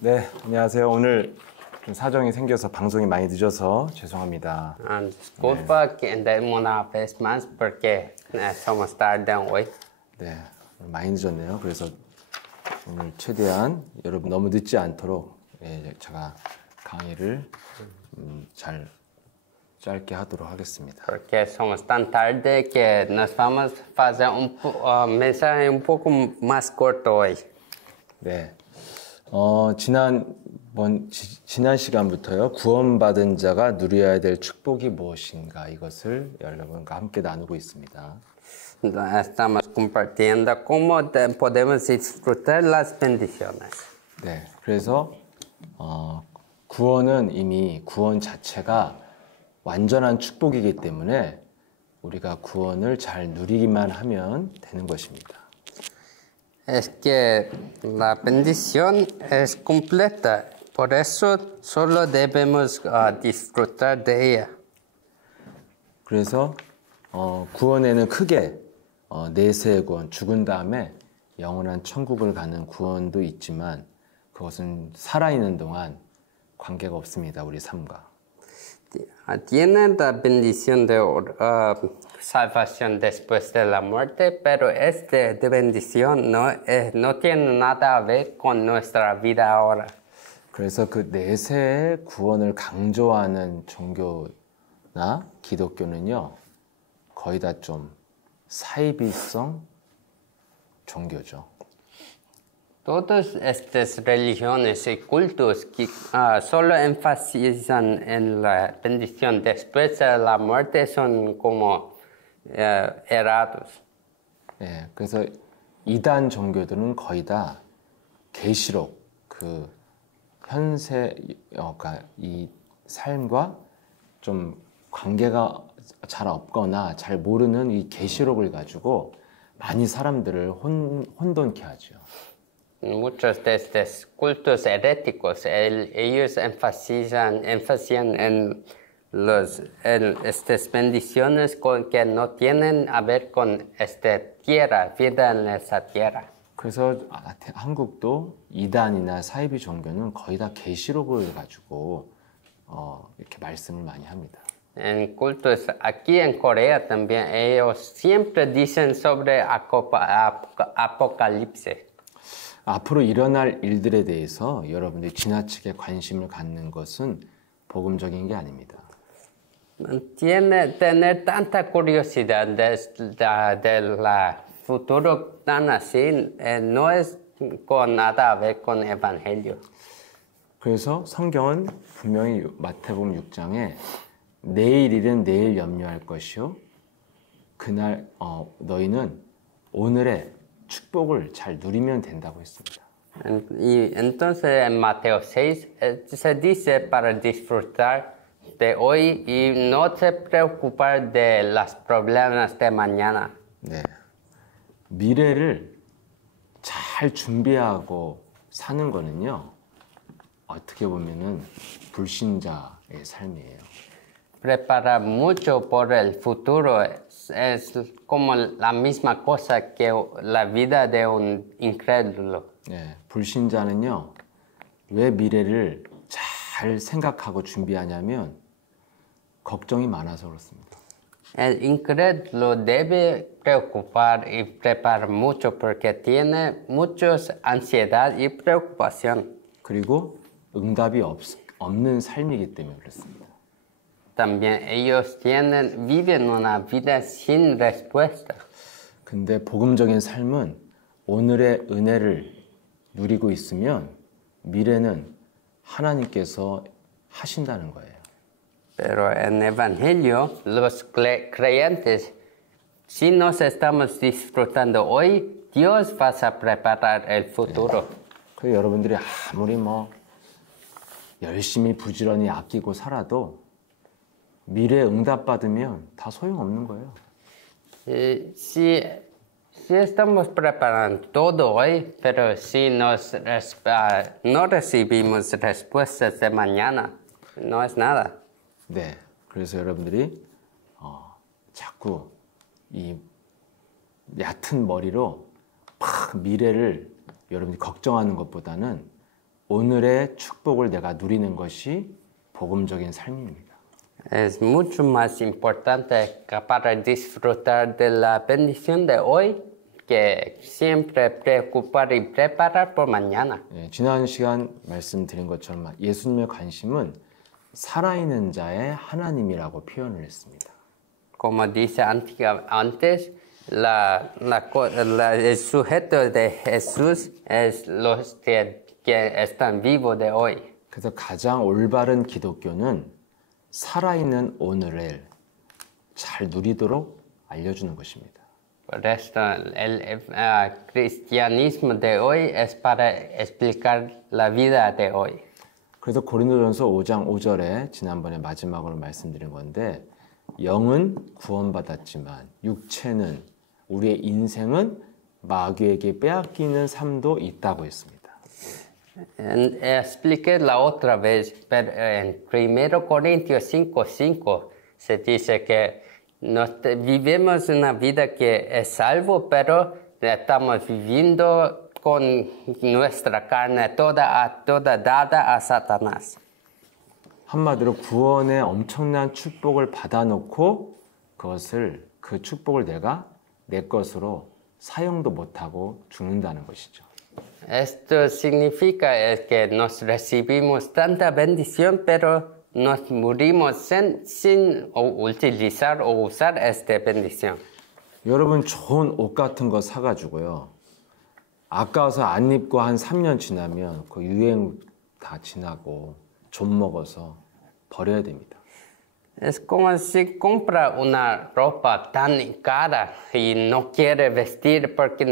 네, 안녕하세요. 오늘 좀 사정이 생겨서 방송이 많이 늦어서 죄송합니다. Desculpa que una vez más porque somos tarde hoy. 네, 오늘 많이 늦었네요. 그래서 오늘 최대한 여러분 너무 늦지 않도록 제가 강의를 잘 짧게 하도록 하겠습니다. Porque somos tan tarde que nos vamos a hacer un mensaje un poco más corto hoy. 네, 지난 시간부터요. 구원받은 자가 누려야 될 축복이 무엇인가 이것을 여러분과 함께 나누고 있습니다. Estamos compartiendo cómo podemos disfrutar las bendiciones. 네, 그래서 구원은 이미 구원 자체가 완전한 축복이기 때문에 우리가 구원을 잘 누리기만 하면 되는 것입니다. Es que la bendición es completa, por eso solo debemos disfrutar de ella. 그래서 구원에는 크게 내세의 구원, 죽은 다음에 영원한 천국을 가는 구원도 있지만 그것은 살아있는 동안 관계가 없습니다. 우리 삶과. Tiene la bendición de salvación después de la muerte, pero esta bendición no tiene nada a ver con nuestra vida ahora. 그래서 그 내세의 구원을 강조하는 종교나 기독교는요, 거의 다 좀 사이비성 종교죠. Todas estas religiones y cultos que solo enfatizan en la bendición después de la muerte son como errados. 예, 그래서 이단 종교들은 거의 다 계시록 그 현세, 그러니까 이 삶과 좀 관계가 잘 없거나 잘 모르는 이 계시록을 가지고 많이 사람들을 혼돈케 하죠. Muchos de estos cultos heréticos, ellos enfatizan en estas bendiciones que no tienen a ver con esta tierra, vida en esa tierra. 그래서 한국도 이단이나 사이비 종교는 거의 다 계시록을 가지고 이렇게 말씀을 많이 합니다. En cultos aquí en Corea también ellos siempre dicen sobre Apocalipsis. 앞으로 일어날 일들에 대해서 여러분들이 지나치게 관심을 갖는 것은 복음적인 게 아닙니다. Tener tanta curiosidad del futuro tan así no es con nada a ver con el evangelio. 그래서 성경은 분명히 마태복음 6장에 내일 일은 내일 염려할 것이요 그날 너희는 오늘의 축복을 잘 누리면 된다고 했습니다. Y entonces en Mateo 6 se dice para disfrutar de hoy y no se preocupar de los problemas de mañana. 네, 미래를 잘 준비하고 사는 거는요, 어떻게 보면은 불신자의 삶이에요. Preparar mucho por el futuro es como la misma cosa que la vida de un incrédulo. 네, 불신자는요, 왜 미래를 잘 생각하고 준비하냐면 걱정이 많아서 그렇습니다. El incrédulo debe preocupar y preparar mucho porque tiene mucha ansiedad y preocupación. 그리고 응답이 없는 삶이기 때문에 그렇습니다. También ellos viven una vida sin respuesta. 근데 복음적인 삶은 오늘의 은혜를 누리고 있으면 미래는 하나님께서 하신다는 거예요. Pero en Evangelio, los creyentes, si nos estamos disfrutando hoy, Dios va a preparar el futuro. 그래서 여러분들이 아무리 열심히 부지런히 아끼고 살아도 미래에 응답받으면 다 소용없는 거예요. Si estamos preparando todo hoy, pero si no recibimos respuestas de mañana, no es nada. 네, 그래서 여러분들이 자꾸 이 얕은 머리로 막 미래를 여러분이 걱정하는 것보다는 오늘의 축복을 내가 누리는 것이 복음적인 삶입니다. Es mucho más importante que para disfrutar de la bendición de hoy que siempre preocupar y preparar por mañana. 예, 지난 시간 말씀드린 것처럼 예수님의 관심은 살아있는 자의 하나님이라고 표현을 했습니다. Como dice antes, el sujeto de Jesús es los que están vivos de hoy. 그래서 가장 올바른 기독교는 살아있는 오늘을 잘 누리도록 알려주는 것입니다. Por esto, el cristianismo de hoy es para explicar la vida de hoy. 그래서 고린도전서 5장 5절에 지난번에 마지막으로 말씀드린 건데 영은 구원받았지만 육체는 우리의 인생은 마귀에게 빼앗기는 삶도 있다고 했습니다. Expliqué la otra vez, pero en 1 Corintios 5:5 se dice que vivimos una vida que es salvo, pero estamos viviendo con nuestra carne toda dada a Satanás. 한마디로 구원의 엄청난 축복을 받아놓고 그 축복을 내가 내 것으로 사용도 못하고 죽는다는 것이죠. Esto significa que nos recibimos tanta bendición, pero nos morimos sin utilizar o usar esta bendición. 여러분 좋은 옷 같은 거 사가지고요. 아까워서 안 입고 한 3년 지나면 그 유행 다 지나고 좀 먹어서 버려야 됩니다. Es como si compra una ropa tan cara y no quiere vestir porque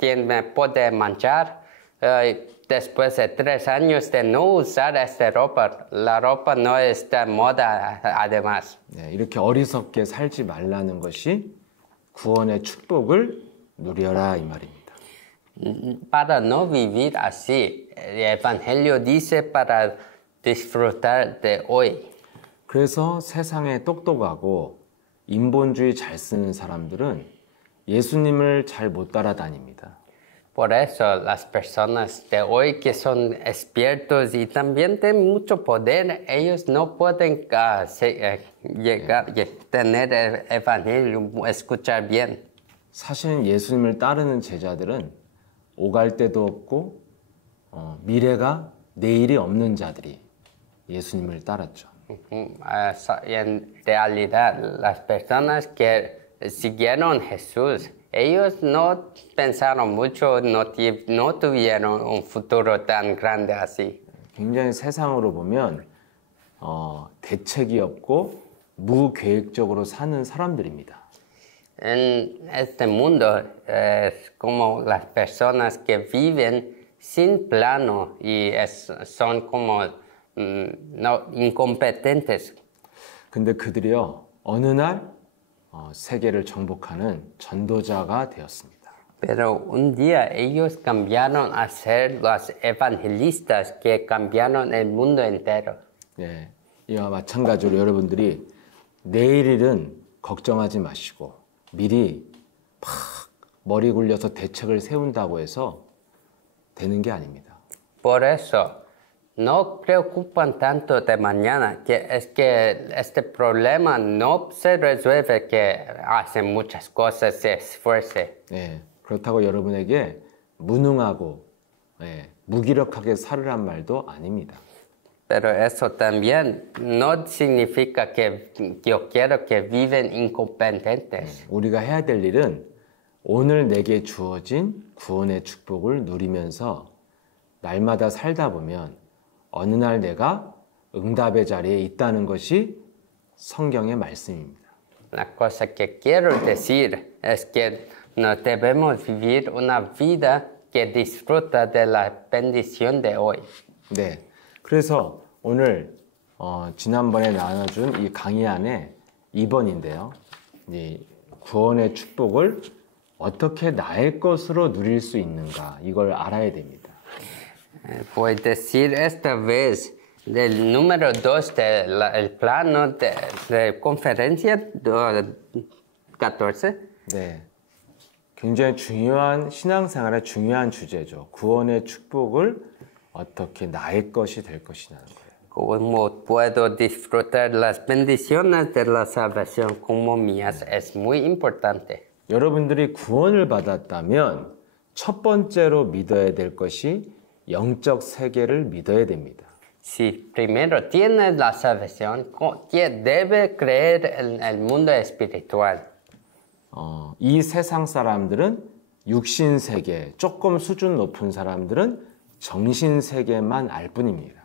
quien me puede manchar. Después de 3 años de no usar esta ropa, la ropa no está de moda además. 네, 이렇게 어리석게 살지 말라는 것이 구원의 축복을 누려라 이 말입니다. Para no vivir así, el Evangelio dice para disfrutar de hoy. 그래서 세상에 똑똑하고 인본주의 잘 쓰는 사람들은 예수님을 잘 못 따라다닙니다. Por eso las personas de hoy que son expertos y también tienen mucho poder, ellos no pueden tener el Evangelio, escuchar bien. 사실은 예수님을 따르는 제자들은 오갈 데도 없고 미래가 내일이 없는 자들이 예수님을 따랐죠. En realidad, las personas que siguieron a Jesús, ellos no pensaron mucho, no tuvieron un futuro tan grande así. 굉장히 세상으로 보면 대책이 없고 무계획적으로 사는 사람들입니다. En este mundo es como las personas que viven sin plano y son como incompetentes. 근데 그들이요 어느 날 세계를 정복하는 전도자가 되었습니다. Pero un día ellos cambiaron a ser los evangelistas que cambiaron el mundo entero. 네, 이와 마찬가지로 여러분들이 내일 일은 걱정하지 마시고 미리 막 머리 굴려서 대책을 세운다고 해서 되는 게 아닙니다. Por eso no preocupan tanto de mañana, que es que este problema no se resuelve que hacen muchas cosas, se esfuerce. 네, 그렇다고 여러분에게 무능하고 무기력하게 살으란 말도 아닙니다. Pero eso también no significa que yo quiero que viven incompetentes. 우리가 해야 될 일은 오늘 내게 주어진 구원의 축복을 누리면서 날마다 살다 보면 어느 날 내가 응답의 자리에 있다는 것이 성경의 말씀입니다. La cosa que quiero decir es que no debemos vivir una vida que disfruta de la bendición de hoy. 네, 그래서 오늘 지난번에 나눠준 이 강의 안에 2번인데요. 이 구원의 축복을 어떻게 나의 것으로 누릴 수 있는가 이걸 알아야 됩니다. Voy a decir esta vez del número 2 del plano de conferencia 14. 네, 굉장히 중요한 신앙생활의 중요한 주제죠. 구원의 축복을 어떻게 나의 것이 될 것이냐는 거예요. Cómo puedo disfrutar las bendiciones de la salvación como mías es muy importante. 여러분들이 구원을 받았다면 첫 번째로 믿어야 될 것이 영적 세계를 믿어야 됩니다. Si primero tienes la salvación, debe creer en el mundo espiritual. 이 세상 사람들은 육신 세계, 조금 수준 높은 사람들은 정신 세계만 알 뿐입니다.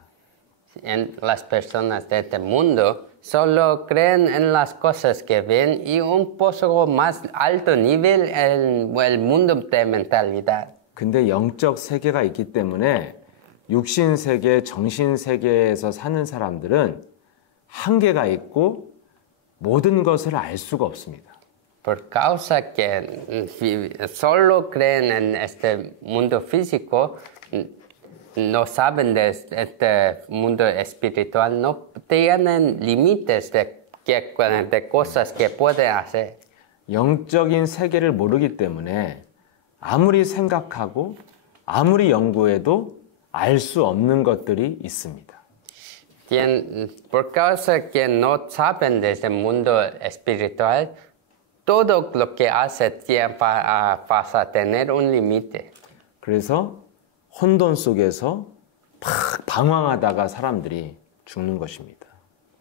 Las personas de este mundo solo creen en las cosas que ven y un poco más alto nivel en el mundo de mentalidad. 근데 영적 세계가 있기 때문에 육신 세계, 정신 세계에서 사는 사람들은 한계가 있고 모든 것을 알 수가 없습니다. Por causa que solo creen en este mundo físico, no saben de este mundo espiritual, no tienen límites de cosas que pueden hacer. 영적인 세계를 모르기 때문에 아무리 생각하고 아무리 연구해도 알 수 없는 것들이 있습니다. Por causa que no saben de este mundo espiritual, todo lo que hace pasa a tener un límite. 그래서 혼돈 속에서 막 방황하다가 사람들이 죽는 것입니다.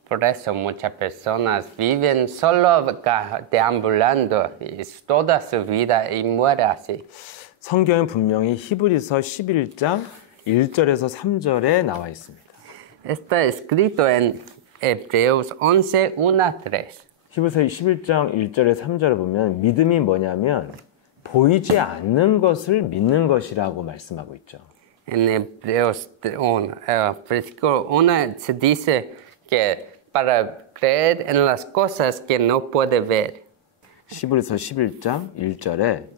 Por eso muchas personas viven solo deambulando toda su vida y muere así. 성경은 분명히 히브리서 11장 1절에서 3절에 나와 있습니다. Está escrito en Hebreos 11, 1-3. 히브리서 11장 1절에 3절을 보면 믿음이 뭐냐면 보이지 않는 것을 믿는 것이라고 말씀하고 있죠. En Hebreos 1, versículo 1 se dice que para creer en las cosas que no puede ver. 히브리서 11장 1절에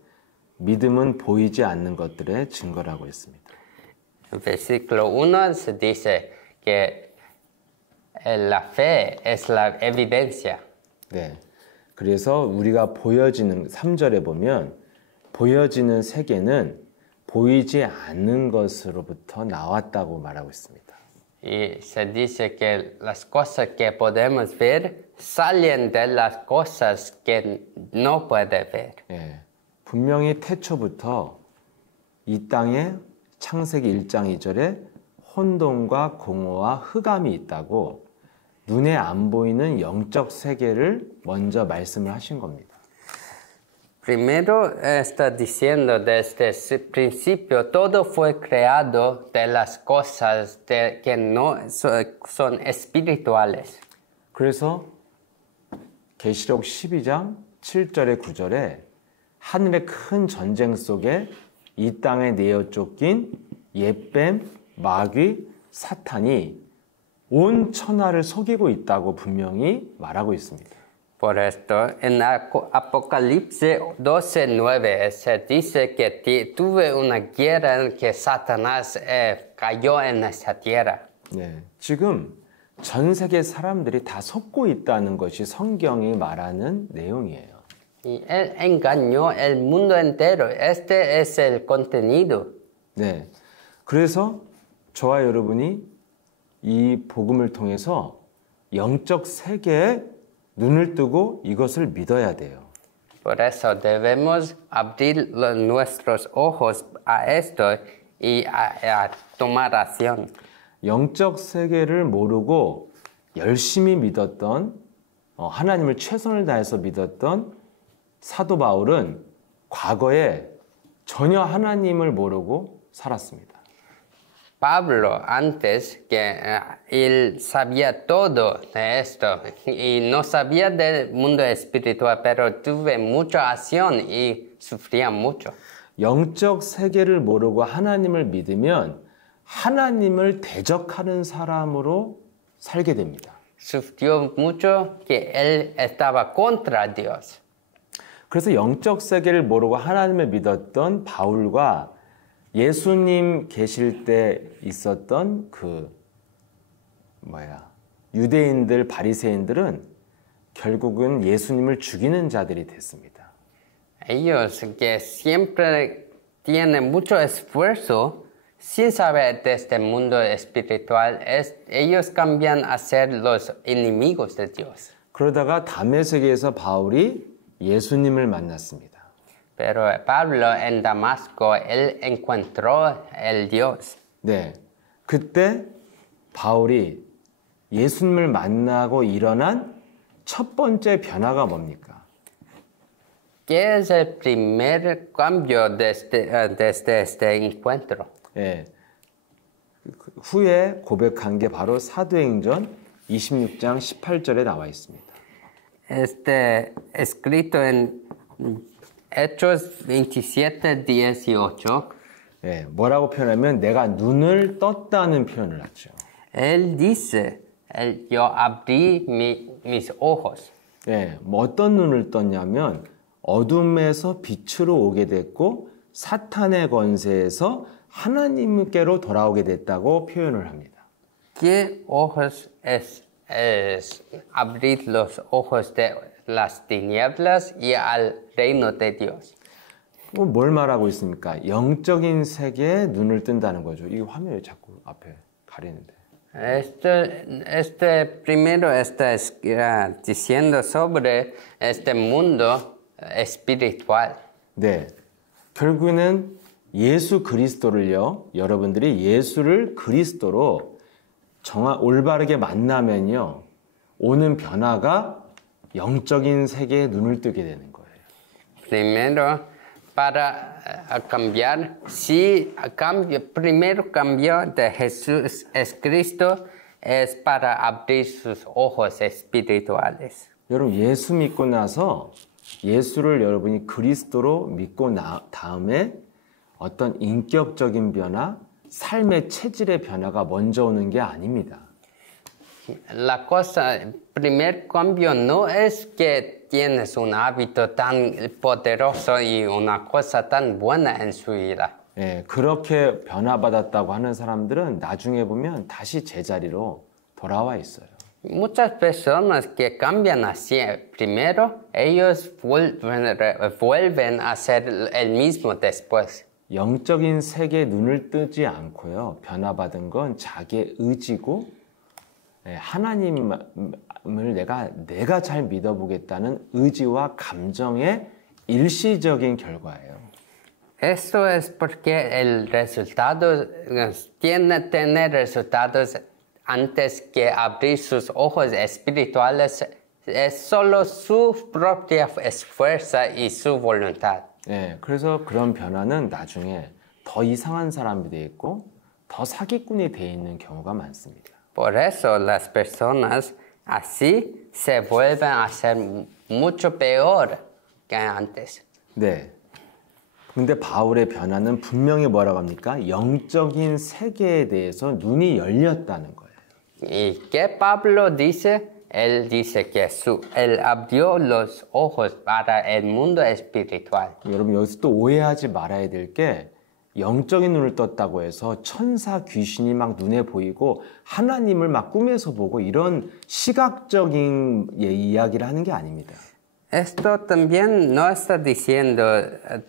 믿음은 보이지 않는 것들의 증거라고 했습니다. En versículo 1 se dice que la fe es la evidencia. 네. 그래서 우리가 보여지는 3절에 보면 보여지는 세계는 보이지 않는 것으로부터 나왔다고 말하고 있습니다. Y se dice que las cosas que podemos ver salen de las cosas que no puede ver. 예. 분명히 태초부터 이 땅에 창세기 1장 2절에 혼돈과 공허와 흑암이 있다고 눈에 안 보이는 영적 세계를 먼저 말씀을 하신 겁니다. Primero está diciendo desde el principio todo fue creado de las cosas que no son espirituales. 그래서 계시록 12장 7절에 9절에 하늘의 큰 전쟁 속에 이 땅에 내어 쫓긴 옛뱀, 마귀, 사탄이 온 천하를 속이고 있다고 분명히 말하고 있습니다. Por esto, en Apocalipsis 12:9 se dice que tuve una guerra en que Satanás cayó en esta tierra. 네, 지금 전 세계 사람들이 다 속고 있다는 것이 성경이 말하는 내용이에요. Y él engañó el mundo entero. Este es el contenido. 네, 그래서 저와 여러분이 이 복음을 통해서 영적 세계에 눈을 뜨고 이것을 믿어야 돼요. Por eso debemos abrir nuestros ojos a esto y a tomar acción. 영적 세계를 모르고 열심히 믿었던 하나님을 최선을 다해서 믿었던 사도 바울은 과거에 전혀 하나님을 모르고 살았습니다. Pablo antes que él sabía todo de esto y no sabía del mundo espiritual, pero tuve mucha acción y sufría mucho. 영적 세계를 모르고 하나님을 믿으면 하나님을 대적하는 사람으로 살게 됩니다. Sufrió mucho que él estaba contra Dios. 그래서 영적 세계를 모르고 하나님을 믿었던 바울과 예수님 계실 때 있었던 유대인들, 바리새인들은 결국은 예수님을 죽이는 자들이 됐습니다. Ellos que siempre tienen mucho esfuerzo sin saber de este mundo espiritual, ellos cambian a ser los enemigos de Dios. 그러다가 다메섹에서 바울이 예수님을 만났습니다. Pero Pablo en Damasco, él encontró el Dios. 네, 그때 바울이 예수님을 만나고 일어난 첫 번째 변화가 뭡니까? ¿Qué es el primer cambio desde este encuentro? 예, 후에 고백한 게 바로 사도행전 26장 18절에 나와 있습니다. Escrito en Hechos 27:18, 예, 뭐라고 표현하면 내가 눈을 떴다는 표현을 하죠. él dice, yo abrí mis ojos. 예, 뭐 어떤 눈을 떴냐면 어둠에서 빛으로 오게 됐고 사탄의 권세에서 하나님께로 돌아오게 됐다고 표현을 합니다. ¿Qué ojos es abrir los ojos de las tinieblas y al reino de Dios? 뭘 말하고 있습니까? 영적인 세계에 눈을 뜬다는 거죠. 이 화면이 자꾸 앞에 가리는데. Primero está diciendo sobre este mundo espiritual. 네, 결국에는 예수 그리스도를요. 여러분들이 예수를 그리스도로 올바르게 만나면요. 오는 변화가 영적인 세계에 눈을 뜨게 되는 거예요. Primero, para cambiar, primero cambio de Jesús es Cristo, es para abrir sus ojos espirituales. 여러분 예수 믿고 나서 예수를 여러분이 그리스도로 믿고 다음에 어떤 인격적인 변화, 삶의 체질의 변화가 먼저 오는 게 아닙니다. El primer cambio no es que tienes un hábito tan poderoso y una cosa tan buena en su vida. 예, 그렇게 변화받았다고 하는 사람들은 나중에 보면 다시 제자리로 돌아와 있어요. Muchas personas que cambian así, primero, ellos vuelven a ser el mismo después. 영적인 세계에 눈을 뜨지 않고요. 변화받은 건 자기의 의지고 하나님을 내가 잘 믿어보겠다는 의지와 감정의 일시적인 결과예요. Esto es porque el resultado tiene que tener resultados antes que abrir sus ojos espirituales. Es solo su propia esfuerzo y su voluntad. 네, 그래서 그런 변화는 나중에 더 이상한 사람이 돼 있고 더 사기꾼이 돼 있는 경우가 많습니다. Por eso las personas así se vuelven a ser mucho peor que antes. 네. 근데 바울의 변화는 분명히 뭐라고 합니까? 영적인 세계에 대해서 눈이 열렸다는 거예요. ¿Y qué Pablo dice? Él dice que él abrió los ojos para el mundo espiritual. 여러분 여기서 또 오해하지 말아야 될 게 영적인 눈을 떴다고 해서 천사 귀신이 막 눈에 보이고 하나님을 막 꿈에서 보고 이런 시각적인 이야기를 하는 게 아닙니다. Esto también no está diciendo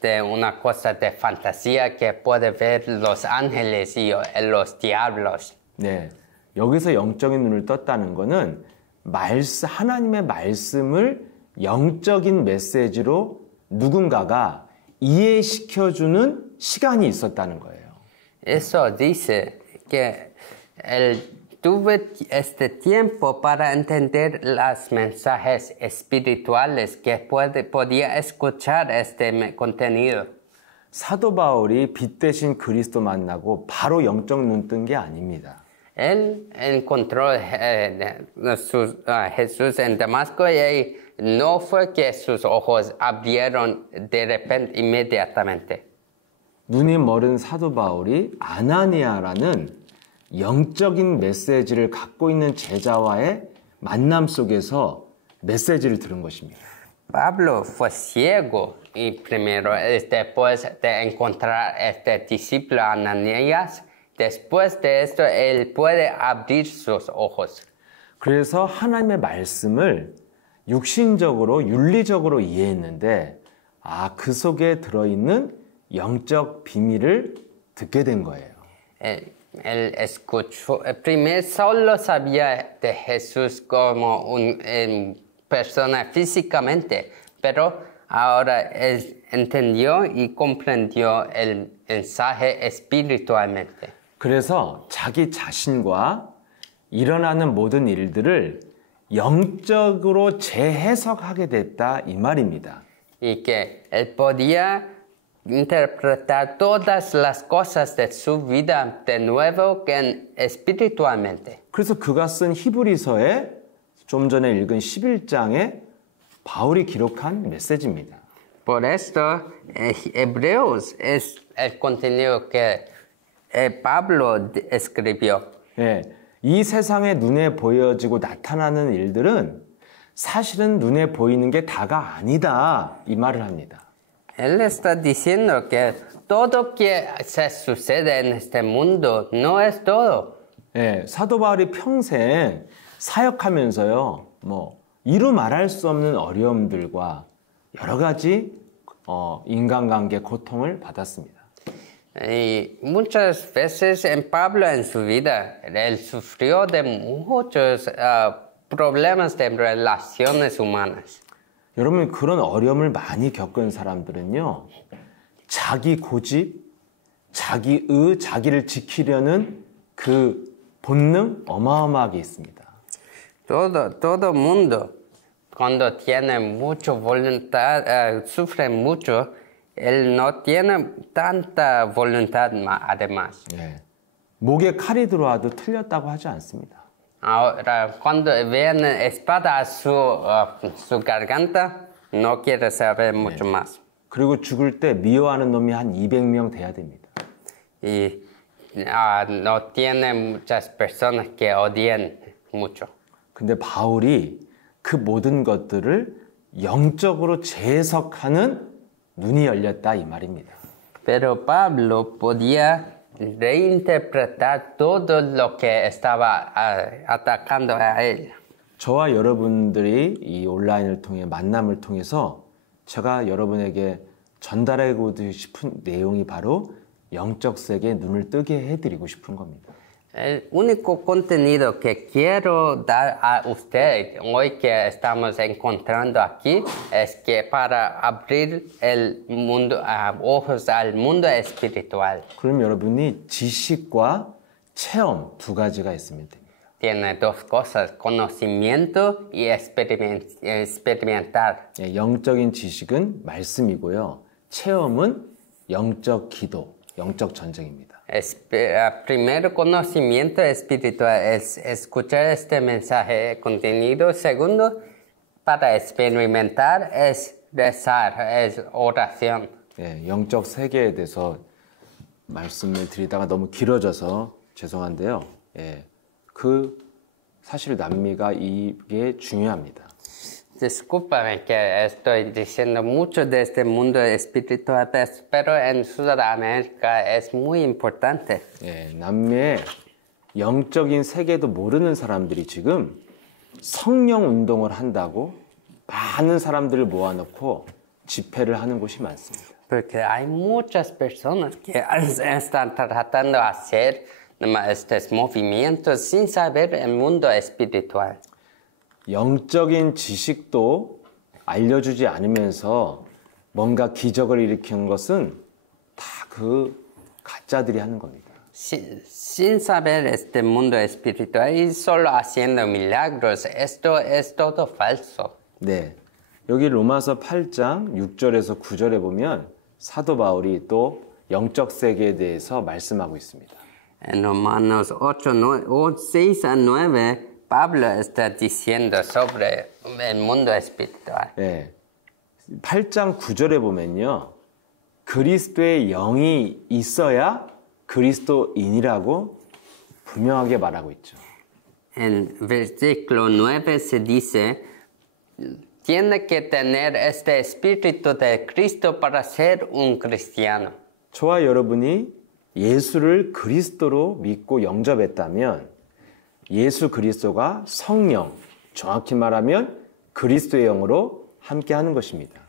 de una cosa de fantasía que puede ver los ángeles y los diablos. 네, 여기서 영적인 눈을 떴다는 거는 하나님의 말씀을 영적인 메시지로 누군가가 이해시켜주는 시간이 있었다는 거예요. Eso dice que él tuve este tiempo para entender los mensajes espirituales que podía escuchar este contenido. 사도 바울이 빛 대신 그리스도 만나고 바로 영적 눈 뜬 게 아닙니다. Él encontró Jesús en Damasco y no fue que sus ojos abrieron de repente, inmediatamente. 눈이 멀은 사도 바울이 아나니아라는 영적인 메시지를 갖고 있는 제자와의 만남 속에서 메시지를 들은 것입니다. Pablo fue ciego y primero, después de encontrar este discípulo Ananías, después de esto, él puede abrir sus ojos. 그래서 하나님의 말씀을 육신적으로, 윤리적으로 이해했는데, 그 속에 들어있는 영적 비밀을 듣게 된 거예요. él escuchó, primero solo sabía de Jesús como una persona físicamente, pero ahora él entendió y comprendió el mensaje espiritualmente. 그래서 자기 자신과 일어나는 모든 일들을 영적으로 재해석하게 됐다 이 말입니다. Y que él podía interpretar todas las cosas de su vida de nuevo espiritualmente. 그래서 그가 쓴 히브리서에 좀 전에 읽은 11장에 바울이 기록한 메시지입니다. Por esto, Hebreos es el contenido que Pablo escribió. 예, 이 세상에 눈에 보여지고 나타나는 일들은 사실은 눈에 보이는 게 다가 아니다 이 말을 합니다. Él está diciendo que todo que se sucede en este mundo no es todo. 예, 사도 바울이 평생 사역하면서요, 이루 말할 수 없는 어려움들과 여러 가지 인간관계 고통을 받았습니다. Y muchas veces en Pablo en su vida, él sufrió de muchos problemas de relaciones humanas. 여러분 그런 어려움을 많이 겪은 사람들은요, 자기 고집, 자기의, 자기를 지키려는 그 본능 어마어마하게 있습니다. Todo mundo, cuando tiene mucha voluntad, sufre mucho, él no tiene tanta voluntad además. 예, 목에 칼이 들어와도 틀렸다고 하지 않습니다. Ahora, cuando viene espada a su garganta, no quiere saber mucho más. 그리고 죽을 때 미워하는 놈이 한 200명 돼야 됩니다. Y no tiene muchas personas que odian mucho. 근데 바울이 그 모든 것들을 영적으로 재해석하는 눈이 열렸다 이 말입니다. Pero Pablo podía reinterpretar todo lo que estaba atacando a él. 저와 여러분들이 이 온라인을 통해 만남을 통해서 제가 여러분에게 전달하고 싶은 내용이 바로 영적 세계에 눈을 뜨게 해드리고 싶은 겁니다. El único contenido que quiero dar a usted hoy que estamos encontrando aquí es que para abrir el mundo, ojos al mundo espiritual. 그럼 여러분이 지식과 체험 두 가지가 있으면 됩니다. Tiene dos cosas, conocimiento y experimentar. 예, 영적인 지식은 말씀이고요. 체험은 영적 기도, 영적 전쟁입니다. Primero, conocimiento espiritual es escuchar este mensaje contenido. Segundo, para experimentar es rezar, es oración. 예, 영적 세계에 대해서 말씀을 드리다가 너무 길어져서 죄송한데요. 예, 그 사실 남미가 이게 중요합니다. Discúlpame que estoy diciendo mucho de este mundo espiritual, pero en Sudamérica es muy importante. 예, 남미의 영적인 세계도 모르는 사람들이 지금 성령 운동을 한다고 많은 사람들을 모아놓고 집회를 하는 곳이 많습니다. Porque hay muchas personas que están tratando de hacer estos movimientos sin saber el mundo espiritual. 영적인 지식도 알려주지 않으면서 뭔가 기적을 일으키는 것은 다 그 가짜들이 하는 겁니다. Sin saber este mundo espiritual y solo haciendo milagros, esto es todo falso. 네, 여기 로마서 8장 6절에서 9절에 보면 사도 바울이 또 영적 세계에 대해서 말씀하고 있습니다. En Romanos 6 a 9, Pablo está diciendo sobre el mundo espiritual. 네, 8장 9절에 보면요. 그리스도의 영이 있어야 그리스도인이라고 분명하게 말하고 있죠. En versículo 9 se dice, tiene que tener este espíritu de Cristo para ser un cristiano. 저와 여러분이 예수를 그리스도로 믿고 영접했다면 예수 그리스도가 성령, 정확히 말하면 그리스도의 영으로 함께하는 것입니다.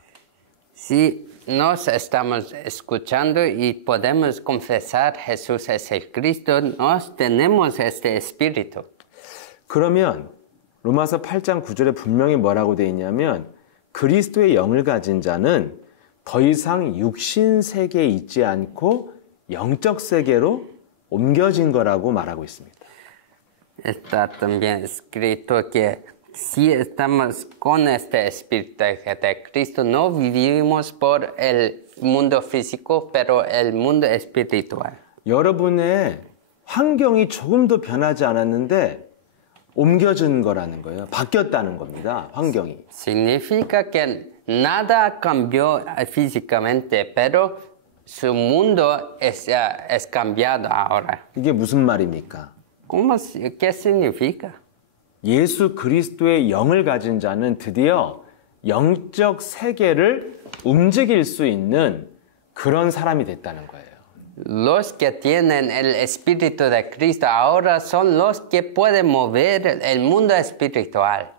Si nos estamos escuchando y podemos confesar Jesús es el Cristo, nos tenemos este espíritu. 그러면 로마서 8장 9절에 분명히 뭐라고 돼 있냐면 그리스도의 영을 가진 자는 더 이상 육신 세계에 있지 않고 영적 세계로 옮겨진 거라고 말하고 있습니다. Está también escrito que si estamos con este espíritu de Cristo, no vivimos por el mundo físico, pero el mundo espiritual. 여러분의 환경이 조금도 변하지 않았는데 옮겨진 거라는 거예요. 바뀌었다는 겁니다. 환경이. Significa que nada cambió físicamente, pero su mundo es cambiado ahora. 이게 무슨 말입니까? ¿Qué significa? 예수 그리스도의 영을 가진 자는 드디어 영적 세계를 움직일 수 있는 그런 사람이 됐다는 거예요. Los que tienen el Espíritu de Cristo ahora son los que pueden mover el mundo espiritual.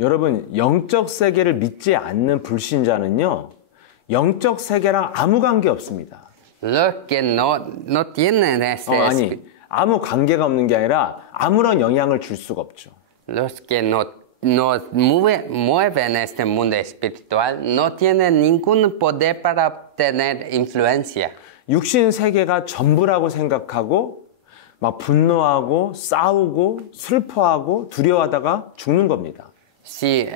여러분, 영적 세계를 믿지 않는 불신자는요, 영적 세계랑 아무 관계 없습니다. Los que no tienen ese 아니, 아무 관계가 없는 게 아니라 아무런 영향을 줄 수가 없죠. Los que no mueven este mundo espiritual no tienen ningún poder para tener influencia. 육신 세계가 전부라고 생각하고 막 분노하고 싸우고 슬퍼하고 두려워하다가 죽는 겁니다. Si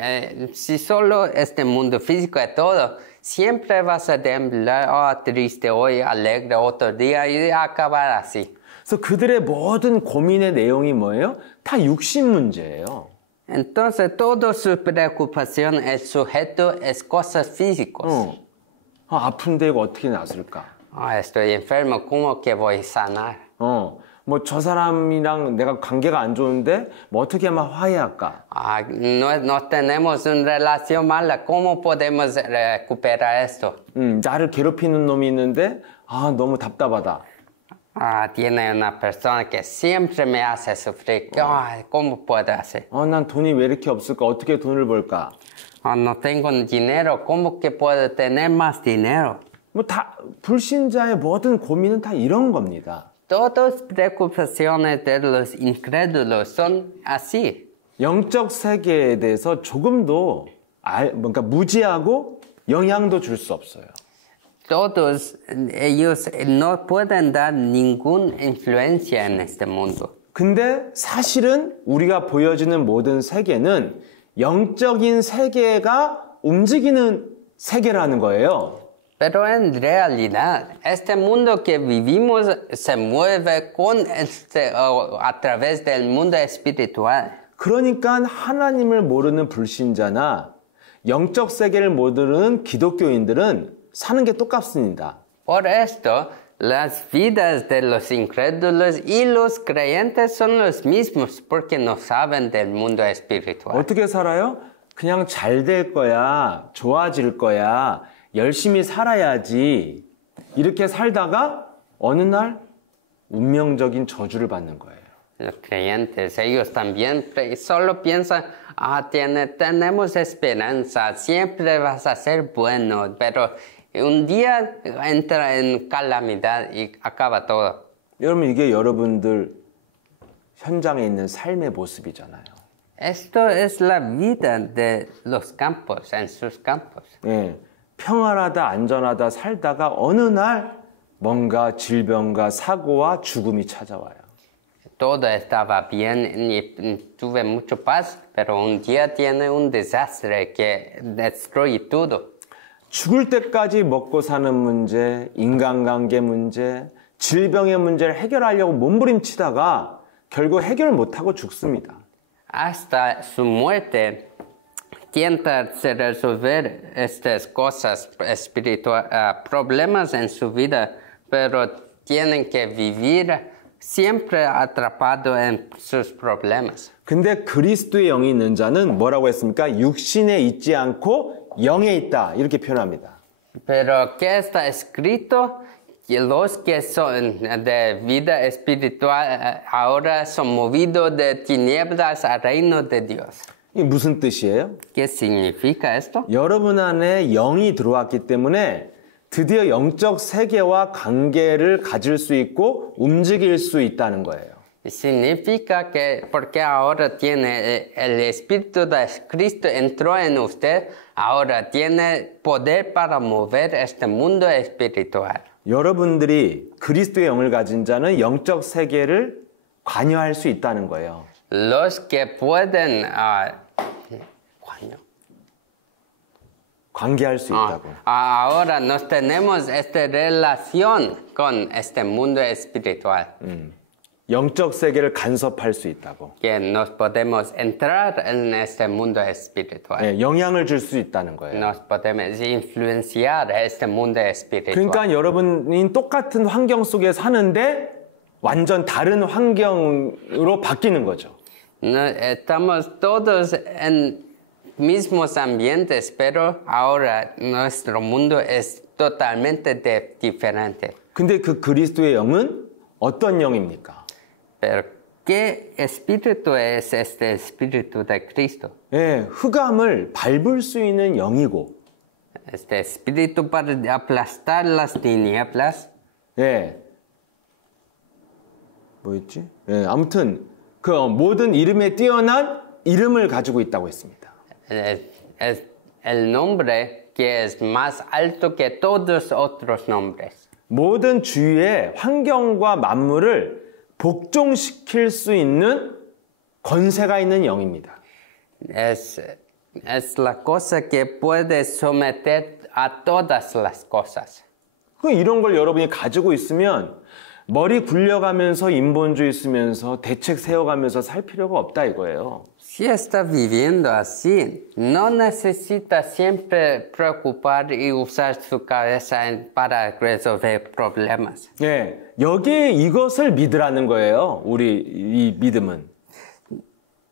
solo este mundo físico es todo, siempre vas a temblar, triste hoy, alegre otro día y acabar así. 그래서 그들의 모든 고민의 내용이 뭐예요? 다 육신 문제예요. Entonces, toda su preocupación, el sujeto es cosas físicas. 아픈데 이거 어떻게 나설까? Estoy enfermo, ¿cómo que voy a sanar? 뭐 저 사람이랑 내가 관계가 안 좋은데 뭐 어떻게 하면 화해할까? No tenemos una relación mala, ¿cómo podemos recuperar esto? 나를 괴롭히는 놈이 있는데 너무 답답하다. Tiene una persona que siempre me hace sufrir. ¿Cómo puedo hacer? 난 돈이 왜 이렇게 없을까? 어떻게 돈을 벌까? No tengo dinero. ¿Cómo que puedo tener más dinero? 뭐 다 불신자의 모든 고민은 다 이런 겁니다. Todas preocupaciones de los incrédulos son así. 영적 세계에 대해서 조금도 뭔가 무지하고 영향도 줄 수 없어요. Todos ellos no pueden dar ninguna influencia en este mundo. 근데 사실은 우리가 보여지는 모든 세계는 영적인 세계가 움직이는 세계라는 거예요. Pero en realidad, este mundo que vivimos se mueve a través del mundo espiritual. 그러니까 하나님을 모르는 불신자나 영적 세계를 모르는 기독교인들은 사는 게 똑같습니다. Por esto, las vidas de los incrédulos y los creyentes son los mismos porque no saben del mundo espiritual. 어떻게 살아요? 그냥 잘 될 거야, 좋아질 거야, 열심히 살아야지. 이렇게 살다가 어느 날 운명적인 저주를 받는 거예요. Los creyentes, ellos también solo piensan, tenemos esperanza, siempre vas a ser bueno, pero un día entra en calamidad y acaba todo. 여러분, 이게 여러분들 현장에 있는 삶의 모습이잖아요. Esto es la vida de los campos, en sus campos. 예, 평안하다, 안전하다 살다가 어느 날 뭔가 질병과 사고와 죽음이 찾아와요. Todo estaba bien y tuve mucha paz, pero un día tiene un desastre que destruye todo. 죽을 때까지 먹고 사는 문제, 인간관계 문제, 질병의 문제를 해결하려고 몸부림치다가 결국 해결 못하고 죽습니다. Hasta su muerte, intenta resolver estas cosas espirituales, problemas en su vida, pero tienen que vivir siempre atrapado en sus problemas. 근데 그리스도의 영이 있는 자는 뭐라고 했습니까? 육신에 있지 않고 영에 있다. 이렇게 표현합니다. Pero ¿qué está escrito? Que los que son de vida espiritual ahora son movidos de tinieblas al reino de Dios. 이게 무슨 뜻이에요? ¿Qué significa esto? 여러분 안에 영이 들어왔기 때문에 드디어 영적 세계와 관계를 가질 수 있고 움직일 수 있다는 거예요. Significa que porque ahora tiene el Espíritu de Cristo entró en usted, ahora tiene poder para mover este mundo espiritual. 여러분들이 그리스도의 영을 가진 자는 영적 세계를 관여할 수 있다는 거예요. Los que pueden 관계할 수 있다고. ahora nos tenemos esta relación con este mundo espiritual. 영적 세계를 간섭할 수 있다고. Que nos podemos entrar en este mundo espiritual. 네, 영향을 줄 수 있다는 거예요. Nos podemos influenciar este mundo espiritual. 그러니까 여러분이 똑같은 환경 속에 사는데 완전 다른 환경으로 바뀌는 거죠. Estamos todos en mismos ambientes, pero ahora nuestro mundo es totalmente diferente. 근데 그 그리스도의 영은 어떤 영입니까? Pero ¿qué espíritu es este espíritu de Cristo? 예, 흑암을 밟을 수 있는 영이고. Este espíritu para aplastar las tinieblas. 예. 뭐였지? 예, 아무튼 그 모든 이름에 뛰어난 이름을 가지고 있다고 했습니다. Es el nombre que es más alto que todos otros nombres. 모든 주위의 환경과 만물을 복종시킬 수 있는 권세가 있는 영입니다. Es la cosa que puede someter a todas las cosas. 이런 걸 여러분이 가지고 있으면 머리 굴려가면서 인본주의 쓰면서 대책 세워가면서 살 필요가 없다 이거예요. Si está viviendo así, no necesita siempre preocupar y usar su cabeza para resolver problemas. 예, 여기에 이것을 믿으라는 거예요. 우리 이 믿음은.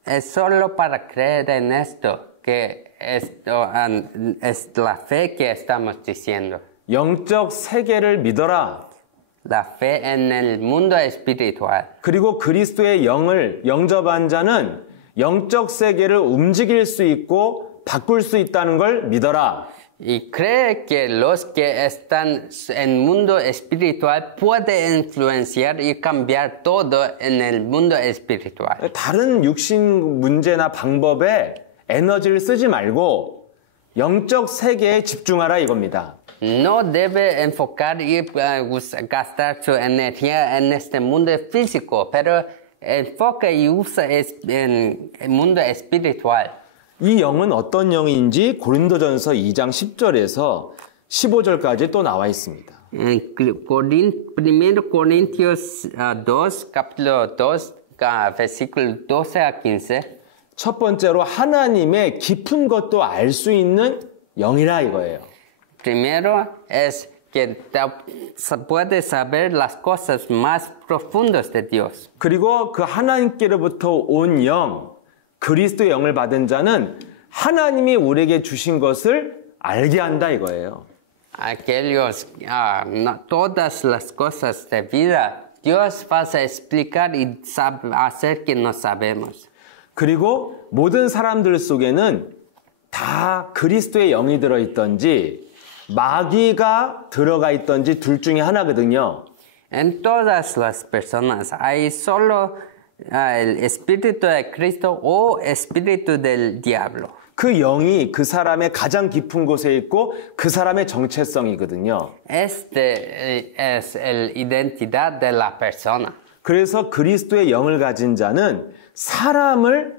Es solo para creer en esto que esto es la fe que estamos diciendo. 영적 세계를 믿어라. La fe en el mundo espiritual. 그리고 그리스도의 영을 영접한 자는 영적 세계를 움직일 수 있고 바꿀 수 있다는 걸 믿어라. Y cree que los que están en el mundo espiritual pueden influenciar y cambiar todo en el mundo espiritual. 다른 육신 문제나 방법에 에너지를 쓰지 말고 영적 세계에 집중하라 이겁니다. No debe enfocar y gastar su energía en este mundo físico, pero enfoca y usa en el mundo espiritual. 이 영은 어떤 영인지 고린도전서 2장 10절에서 15절까지 또 나와 있습니다. En 1 Corintios 2, capítulo 2, versículo 12 a 15. 첫 번째로 하나님의 깊은 것도 알 수 있는 영이라 이거예요. Primero es que puede saber las cosas más profundas de Dios. 그리고 그 하나님께로부터 온 영, 그리스도의 영을 받은 자는 하나님이 우리에게 주신 것을 알게 한다 이거예요. Aquellos, todas las cosas de vida, Dios va a explicar y hacer que no sabemos. 그리고 모든 사람들 속에는 다 그리스도의 영이 들어있던지 마귀가 들어가 있던지 둘 중에 하나거든요. En todas las personas hay solo el espíritu de Cristo o espíritu del diablo. 그 영이 그 사람의 가장 깊은 곳에 있고 그 사람의 정체성이거든요. Este es la identidad de la persona. 그래서 그리스도의 영을 가진 자는 사람을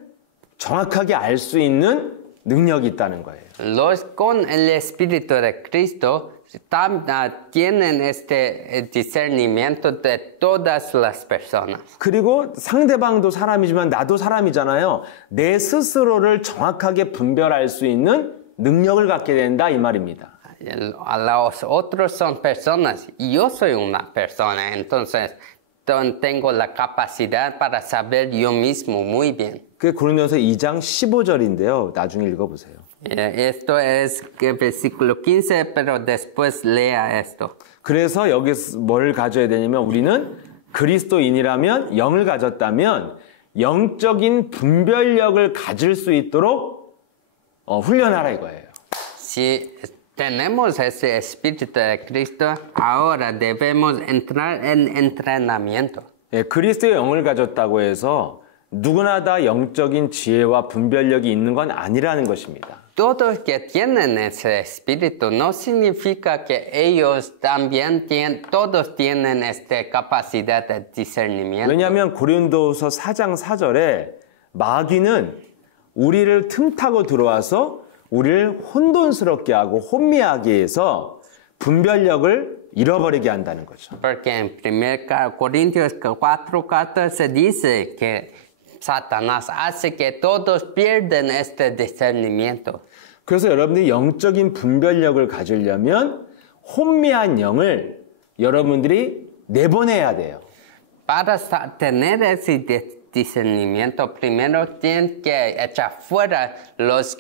정확하게 알 수 있는 능력이 있다는 거예요. Los con el espíritu de Cristo tienen este discernimiento de todas las personas. 그리고 상대방도 사람이지만 나도 사람이잖아요. 내 스스로를 정확하게 분별할 수 있는 능력을 갖게 된다 이 말입니다. Los otros son personas y yo soy una persona, entonces tengo la capacidad para saber yo mismo muy bien. 그게 고린도전서 2장 15절인데요. 나중에 읽어보세요. Esto es versículo 15, pero después lea esto. 그래서 여기서 뭘 가져야 되냐면 우리는 그리스도인이라면 영을 가졌다면 영적인 분별력을 가질 수 있도록 훈련하라 이거예요. Si tenemos ese Espíritu de Cristo, ahora debemos entrar en entrenamiento. 예, 그리스도의 영을 가졌다고 해서 누구나 다 영적인 지혜와 분별력이 있는 건 아니라는 것입니다. Todos que tienen ese espíritu no significa que ellos también todos tienen esta capacidad de discernimiento. 왜냐하면 고린도후서 4장 4절에 마귀는 우리를 틈타고 들어와서 우리를 혼돈스럽게 하고 혼미하게 해서 분별력을 잃어버리게 한다는 거죠. Porque en 1 Corintios 4:14 se dice que Satanás hace que todos pierden este discernimiento. 그래서 여러분들이 영적인 분별력을 가지려면 혼미한 영을 여러분들이 내보내야 돼요. Para tener ese discernimiento, primero tienen que echar fuera los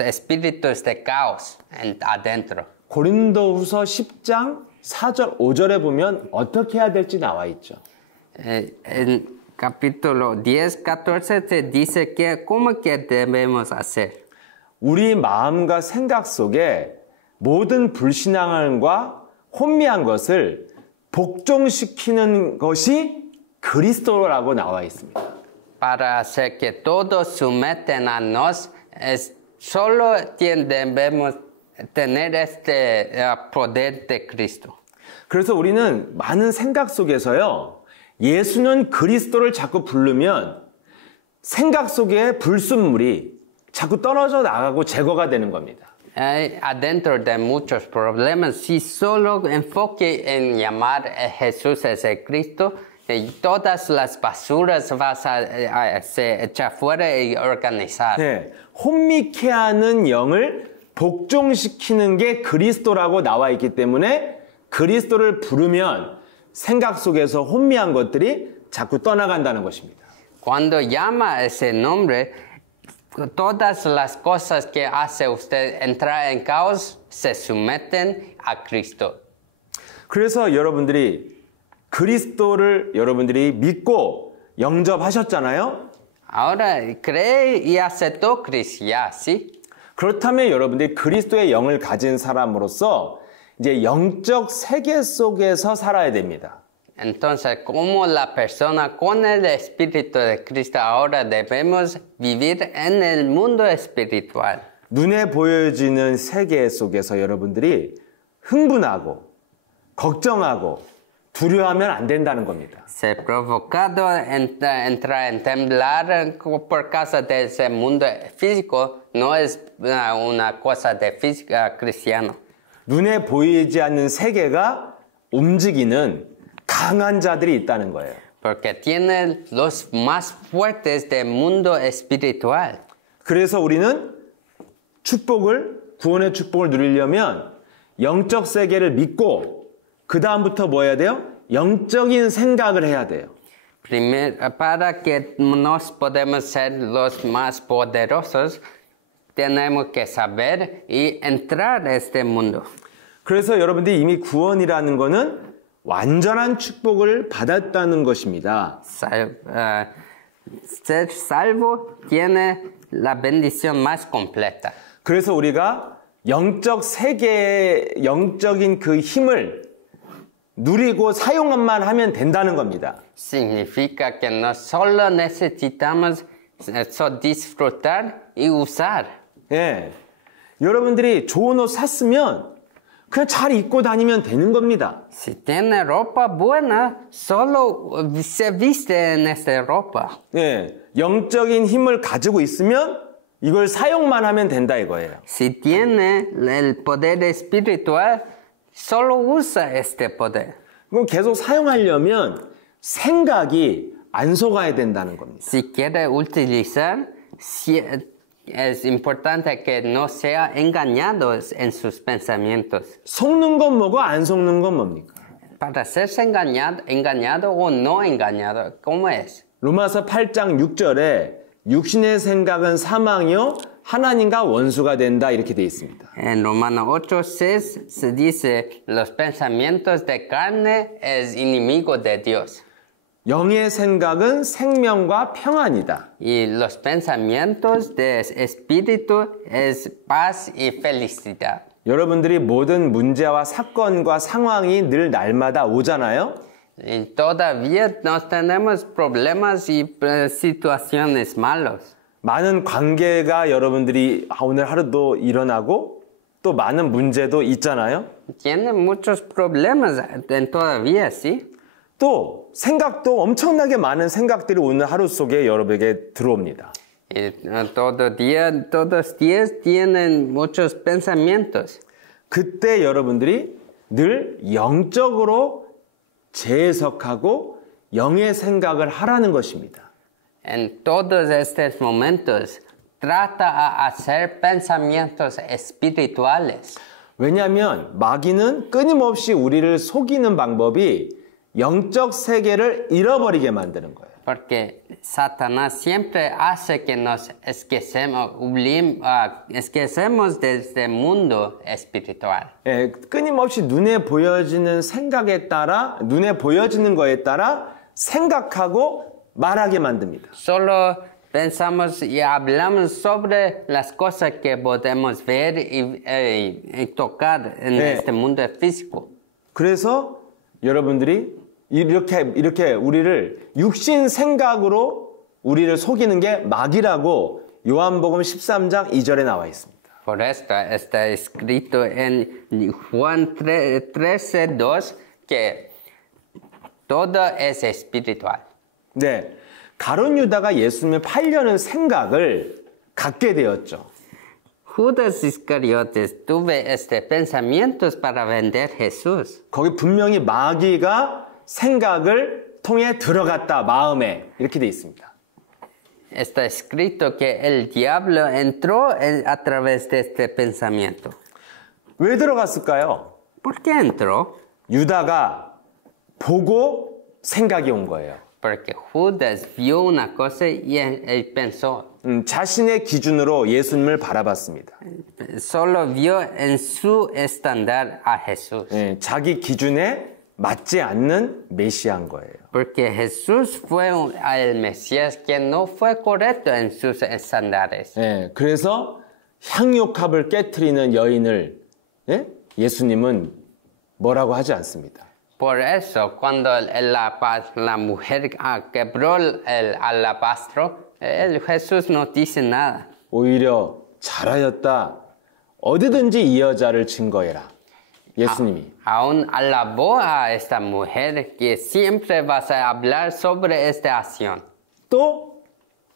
espíritus de caos adentro. 고린도후서 10장 4절 5절에 보면 어떻게 해야 될지 나와 있죠. En capítulo 10, 14 se dice que cómo que debemos hacer. 우리 마음과 생각 속에 모든 불신앙과 혼미한 것을 복종시키는 것이 그리스도라고 나와 있습니다. Para hacer que todos someten a nos, solo debemos tener este poder de Cristo. 그래서 우리는 많은 생각 속에서요, 예수는 그리스도를 자꾸 부르면 생각 속에 불순물이 자꾸 떨어져 나가고 제거가 되는 겁니다. Adentro de muchos problemas, si solo enfoque en llamar a Jesús ese Cristo, todas las basuras vas a echar fuera y organizar. 네, 혼미케 하는 영을 복종시키는 게 그리스도라고 나와 있기 때문에 그리스도를 부르면 생각 속에서 혼미한 것들이 자꾸 떠나간다는 것입니다. Cuando llama ese nombre, todas las cosas que hace usted entrar en caos se someten a Cristo. 그래서 여러분들이 그리스도를 여러분들이 믿고 영접하셨잖아요. Ahora cree y aceptó Cristo, ya, ¿sí? 그렇다면 여러분들이 그리스도의 영을 가진 사람으로서 이제 영적 세계 속에서 살아야 됩니다. Entonces, como la persona con el Espíritu de Cristo ahora debemos vivir en el mundo espiritual. 눈에 보여지는 세계 속에서 여러분들이 흥분하고 걱정하고 두려워하면 안 된다는 겁니다. Ser provocado entrar en temblar por causa de ese mundo físico no es una cosa de física cristiano. 눈에 보이지 않는 세계가 움직이는 강한 자들이 있다는 거예요. Porque tiene los más fuertes del mundo espiritual. 그래서 우리는 구원의 축복을 누리려면 영적 세계를 믿고 그 다음부터 뭐 해야 돼요? 영적인 생각을 해야 돼요. Para que nos podamos ser los más poderosos, tenemos que saber y entrar a este mundo. 그래서 여러분들이 이미 구원이라는 거는 완전한 축복을 받았다는 것입니다. Ser salvo tiene la bendición más completa. 그래서 우리가 영적 세계의 영적인 그 힘을 누리고 사용만 하면 된다는 겁니다. Significa que no solo necesitamos disfrutar y usar. 예, 여러분들이 좋은 옷 샀으면 그냥 잘 입고 다니면 되는 겁니다. Si tiene ropa buena, solo se viste en esta ropa. 예, 영적인 힘을 가지고 있으면 이걸 사용만 하면 된다 이거예요. Si tiene el poder espiritual, solo usa este poder. 그럼 계속 사용하려면 생각이 안 속아야 된다는 겁니다. Si quiere utilizar, es importante que no sea engañado en sus pensamientos. 속는 건 뭐고 안 속는 건 뭡니까? Para serse engañado o no engañado, ¿cómo es? 로마서 8장 6절에 육신의 생각은 사망이요 하나님과 원수가 된다 이렇게 돼 있습니다. En Romanos 8:6 se dice, los pensamientos de carne es enemigo de Dios. 영의 생각은 생명과 평안이다. Y los pensamientos de espíritu es paz y felicidad. 여러분들이 모든 문제와 사건과 상황이 늘 날마다 오잖아요. Y todavía nos tenemos problemas y situaciones malos. 많은 관계가 여러분들이 오늘 하루도 일어나고 또 많은 문제도 있잖아요. Tienen muchos problemas todavía, ¿sí? 또 생각도 엄청나게 많은 생각들이 오늘 하루 속에 여러분에게 들어옵니다. Y todos días tienen muchos pensamientos. 그때 여러분들이 늘 영적으로 재해석하고 영의 생각을 하라는 것입니다. En todos estos momentos, trata a hacer pensamientos espirituales. 왜냐하면 마귀는 끊임없이 우리를 속이는 방법이 영적 세계를 잃어버리게 만드는 거예요. Porque Satanás siempre hace que nos esquecemos de este mundo espiritual. 예, 끊임없이 눈에 보여지는 생각에 따라, 눈에 보여지는 거에 따라 생각하고 말하게 만듭니다. Solo pensamos y hablamos sobre las cosas que podemos ver y tocar en este mundo físico. 그래서 여러분들이 이렇게 우리를 육신 생각으로 우리를 속이는 게 마귀라고 요한복음 13장 2절에 나와 있습니다. Por esto está escrito en Juan 13:2 que todo es espiritual. 네, 가룟 유다가 예수님을 팔려는 생각을 갖게 되었죠. Judas Iscariotes tuvo pensamientos para vender Jesús. 거기 분명히 마귀가 생각을 통해 들어갔다 마음에 이렇게 돼 있습니다. Está escrito que el diablo entró a través de este pensamiento. 왜 들어갔을까요? ¿Por qué entró? 유다가 보고 생각이 온 거예요. Porque Judas vio una cosa y él pensó. 자신의 기준으로 예수님을 바라봤습니다. Solo vio en su estándar a Jesús. 예, 자기 기준에 맞지 않는 메시아인 거예요. Porque Jesús fue el Mesías que no fue correcto en sus estándares. 예, 그래서 향유컵을 깨트리는 여인을 예수님은 뭐라고 하지 않습니다. Por eso, cuando la mujer quebró el alabastro, Jesús no dice nada. 오히려 잘하였다. 어디든지 이 여자를 증거해라. 예수님이. Aún alabó a esta mujer que siempre vas a hablar sobre esta acción. 또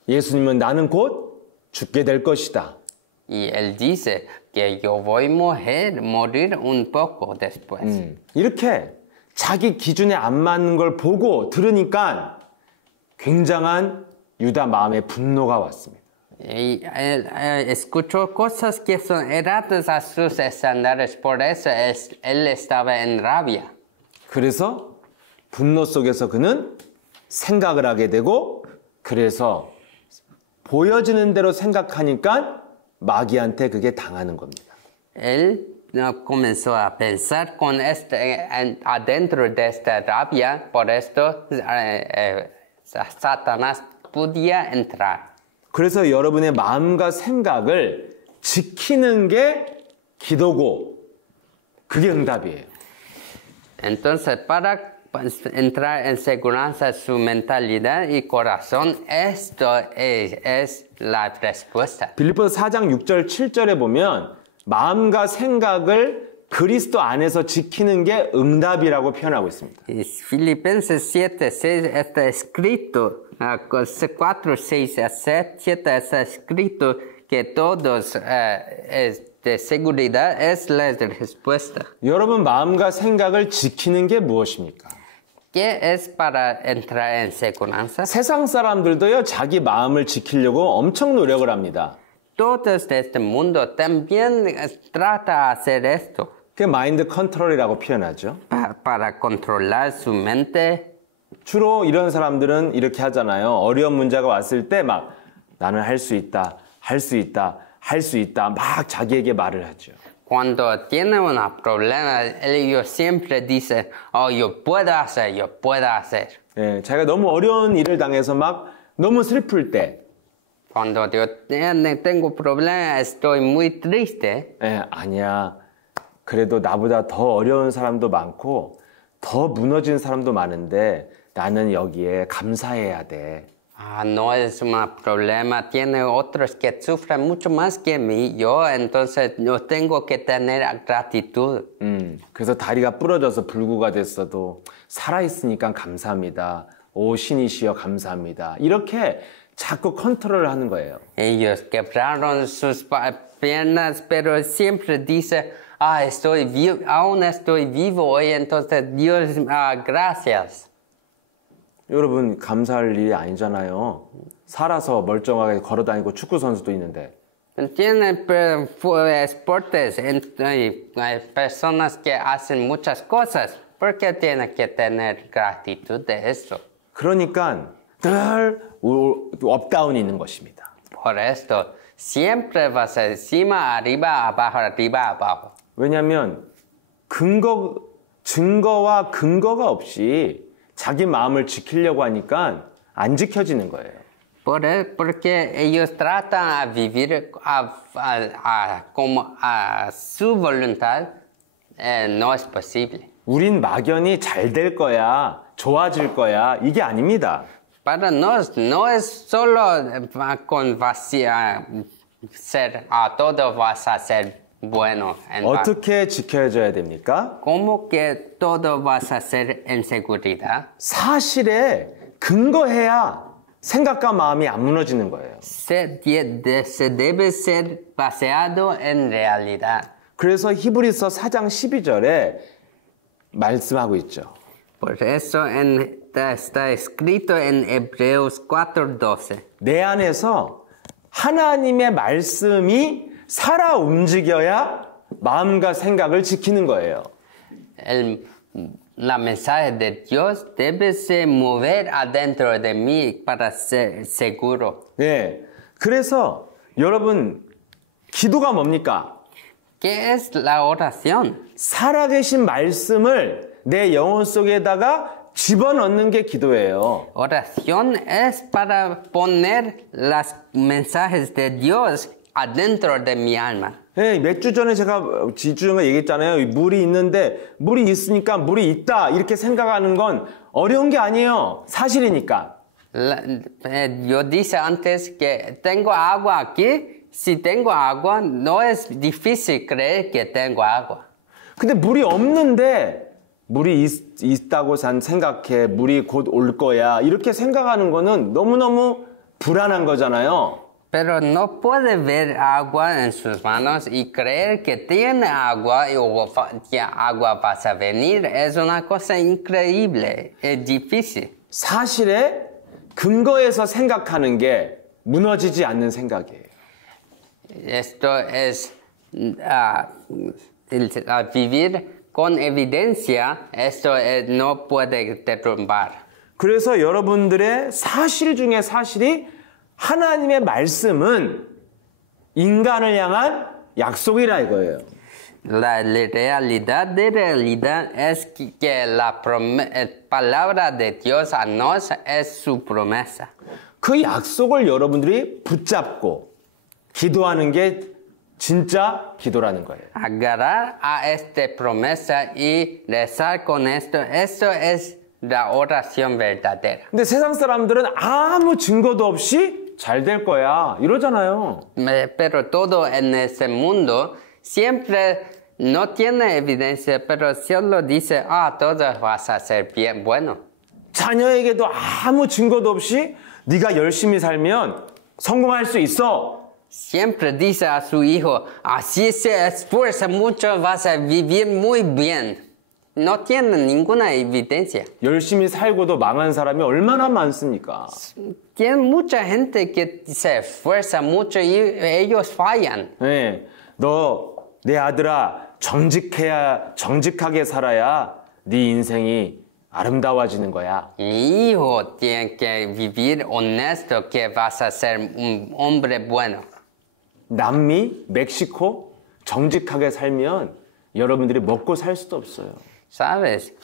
예수님은 나는 곧 죽게 될 것이다. Y él dice que yo voy a morir un poco después. 이렇게 자기 기준에 안 맞는 걸 보고 들으니까 굉장한 유다 마음에 분노가 왔습니다. Y él escuchó cosas que son erradas a sus estándares, por eso él estaba en rabia. 그래서 분노 속에서 그는 생각을 하게 되고 그래서 보여지는 대로 생각하니까 마귀한테 그게 당하는 겁니다. Él comenzó a pensar con adentro de esta rabia, por esto Satanás podía entrar. 그래서 여러분의 마음과 생각을 지키는 게 기도고 그게 응답이에요. Entonces, para entrar en seguridad su mentalidad y corazón, esto es la respuesta. 빌립보서 4장 6절 7절에 보면 마음과 생각을 그리스도 안에서 지키는 게 응답이라고 표현하고 있습니다. Filipenses 7:6 está escrito, 4:6 a 7 está escrito que todos de seguridad es la respuesta. 여러분 마음과 생각을 지키는 게 무엇입니까? ¿Qué es para entrar en seguridad? 세상 사람들도요 자기 마음을 지키려고 엄청 노력을 합니다. Todos de este mundo también trata de hacer esto. 그게 마인드 컨트롤이라고 표현하죠. Para controlar su mente. 주로 이런 사람들은 이렇게 하잖아요. 어려운 문제가 왔을 때 막 나는 할 수 있다, 할 수 있다, 할 수 있다 막 자기에게 말을 하죠. Cuando tiene un problema, ellos siempre dicen, oh, yo puedo hacer, yo puedo hacer. 예, 자기가 너무 어려운 일을 당해서 막 너무 슬플 때 Cuando yo tengo problemas, estoy muy triste. 예, 아니야. 그래도 나보다 더 어려운 사람도 많고 더 무너진 사람도 많은데 나는 여기에 감사해야 돼. No es un problema, tiene otros que sufren mucho más que mí, yo entonces yo tengo que tener gratitud. 그래서 다리가 부러져서 불구가 됐어도 살아있으니까 감사합니다. 오 신이시여 감사합니다. 이렇게 자꾸 컨트롤을 하는 거예요. Ellos quebraron sus piernas, pero siempre dice, aún estoy vivo hoy, entonces Dios, gracias. 여러분 감사할 일이 아니잖아요. 살아서 멀쩡하게 걸어다니고 축구 선수도 있는데. Tienen esportes, hay personas que hacen muchas cosas. ¿Por qué tienen que tener gratitud de eso? 그러니까 늘 업다운이 있는 것입니다. Por esto, siempre va a ser encima, arriba, abajo. 왜냐하면 증거와 근거가 없이 자기 마음을 지키려고 하니까 안 지켜지는 거예요. Porque ellos tratan a vivir como a su voluntad, no es posible. 우린 막연히 잘 될 거야, 좋아질 거야, 이게 아닙니다. Para nos no es solo con vacía ser, todo vas a ser bueno. 어떻게 지켜져야 됩니까? ¿Cómo que todo vas a ser en seguridad? 사실에 근거해야 생각과 마음이 안 무너지는 거예요. Se debe ser baseado en realidad. 그래서 히브리서 4장 12절에 말씀하고 있죠. Por eso está escrito en Hebreos 4:12. 내 안에서 하나님의 말씀이 살아 움직여야 마음과 생각을 지키는 거예요. La mensaje de Dios debe se mover adentro de mí para ser seguro. 네, 그래서 여러분 기도가 뭡니까? ¿Qué es la oración? 살아계신 말씀을 내 영혼 속에다가 집어넣는 게 기도예요. Oración es para poner los mensajes de Dios adentro de mi alma. 네, 몇 주 전에 제가 지주전에 얘기했잖아요. 물이 있는데 물이 있으니까 물이 있다 이렇게 생각하는 건 어려운 게 아니에요. 사실이니까. Yo dije antes que tengo agua aquí. Si tengo agua, no es difícil creer que tengo agua. 근데 물이 없는데 물이 있다고 생각해. 물이 곧 올 거야. 이렇게 생각하는 거는 너무너무 불안한 거잖아요. Pero no puede ver agua en sus manos y creer que tiene agua y agua va a venir. Es una cosa increíble. Es difícil. 사실에 근거에서 생각하는 게 무너지지 않는 생각이에요. Esto es vivir con evidencia. Esto no puede derrumbar. 그래서 여러분들의 사실 중에 사실이 하나님의 말씀은 인간을 향한 약속이라 이거예요. La realidad de realidad es que la palabra de Dios a nos es su promesa. 그 약속을 여러분들이 붙잡고 기도하는 게 진짜 기도라는 거예요. Agarrar a esta promesa y rezar con esto, esto es la oración verdadera. 근데 세상 사람들은 아무 증거도 없이 잘 될 거야 이러잖아요. Pero todo en ese mundo siempre no tiene evidencia, pero solo dice, todo vas a ser bien bueno. 자녀에게도 아무 증거도 없이 네가 열심히 살면 성공할 수 있어. Siempre dice a su hijo, así se esfuerza mucho, vas a vivir muy bien. No tiene ninguna evidencia. 열심히 살고도 망한 사람이 얼마나 많습니까? Tiene mucha gente que se esfuerza mucho y ellos fallan. 네, 너 내 아들아 정직하게 살아야 네 인생이 아름다워지는 거야. Mi hijo tiene que vivir honesto, que vas a ser un hombre bueno. 남미, 멕시코 정직하게 살면 여러분들이 먹고 살 수도 없어요. ¿Sabes?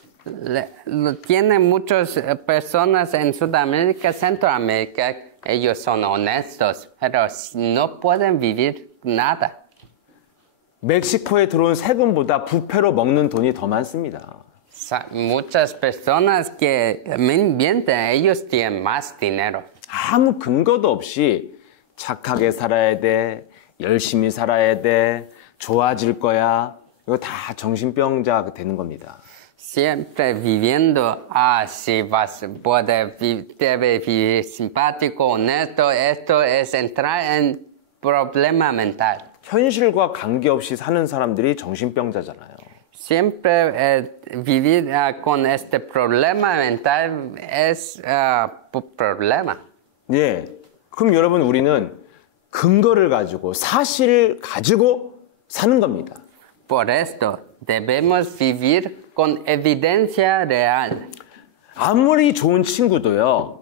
Tienen muchas personas en Sudamérica, Centroamérica, ellos son honestos, pero no pueden vivir nada. 멕시코에 들어온 세금보다 부패로 먹는 돈이 더 많습니다. Muchas personas que mienten, ellos tienen más dinero. 아무 근거도 없이 착하게 살아야 돼, 열심히 살아야 돼, 좋아질 거야. 이거 다 정신병자 되는 겁니다. Siempre viviendo, si debe vivir simpático, honesto, esto es entrar en problema mental. 현실과 관계없이 사는 사람들이 정신병자잖아요. Siempre vivir con este problema mental es problema. 예. 그럼 여러분 우리는 근거를 가지고 사실을 가지고 사는 겁니다. Por esto debemos vivir con evidencia real. 아무리 좋은 친구도요.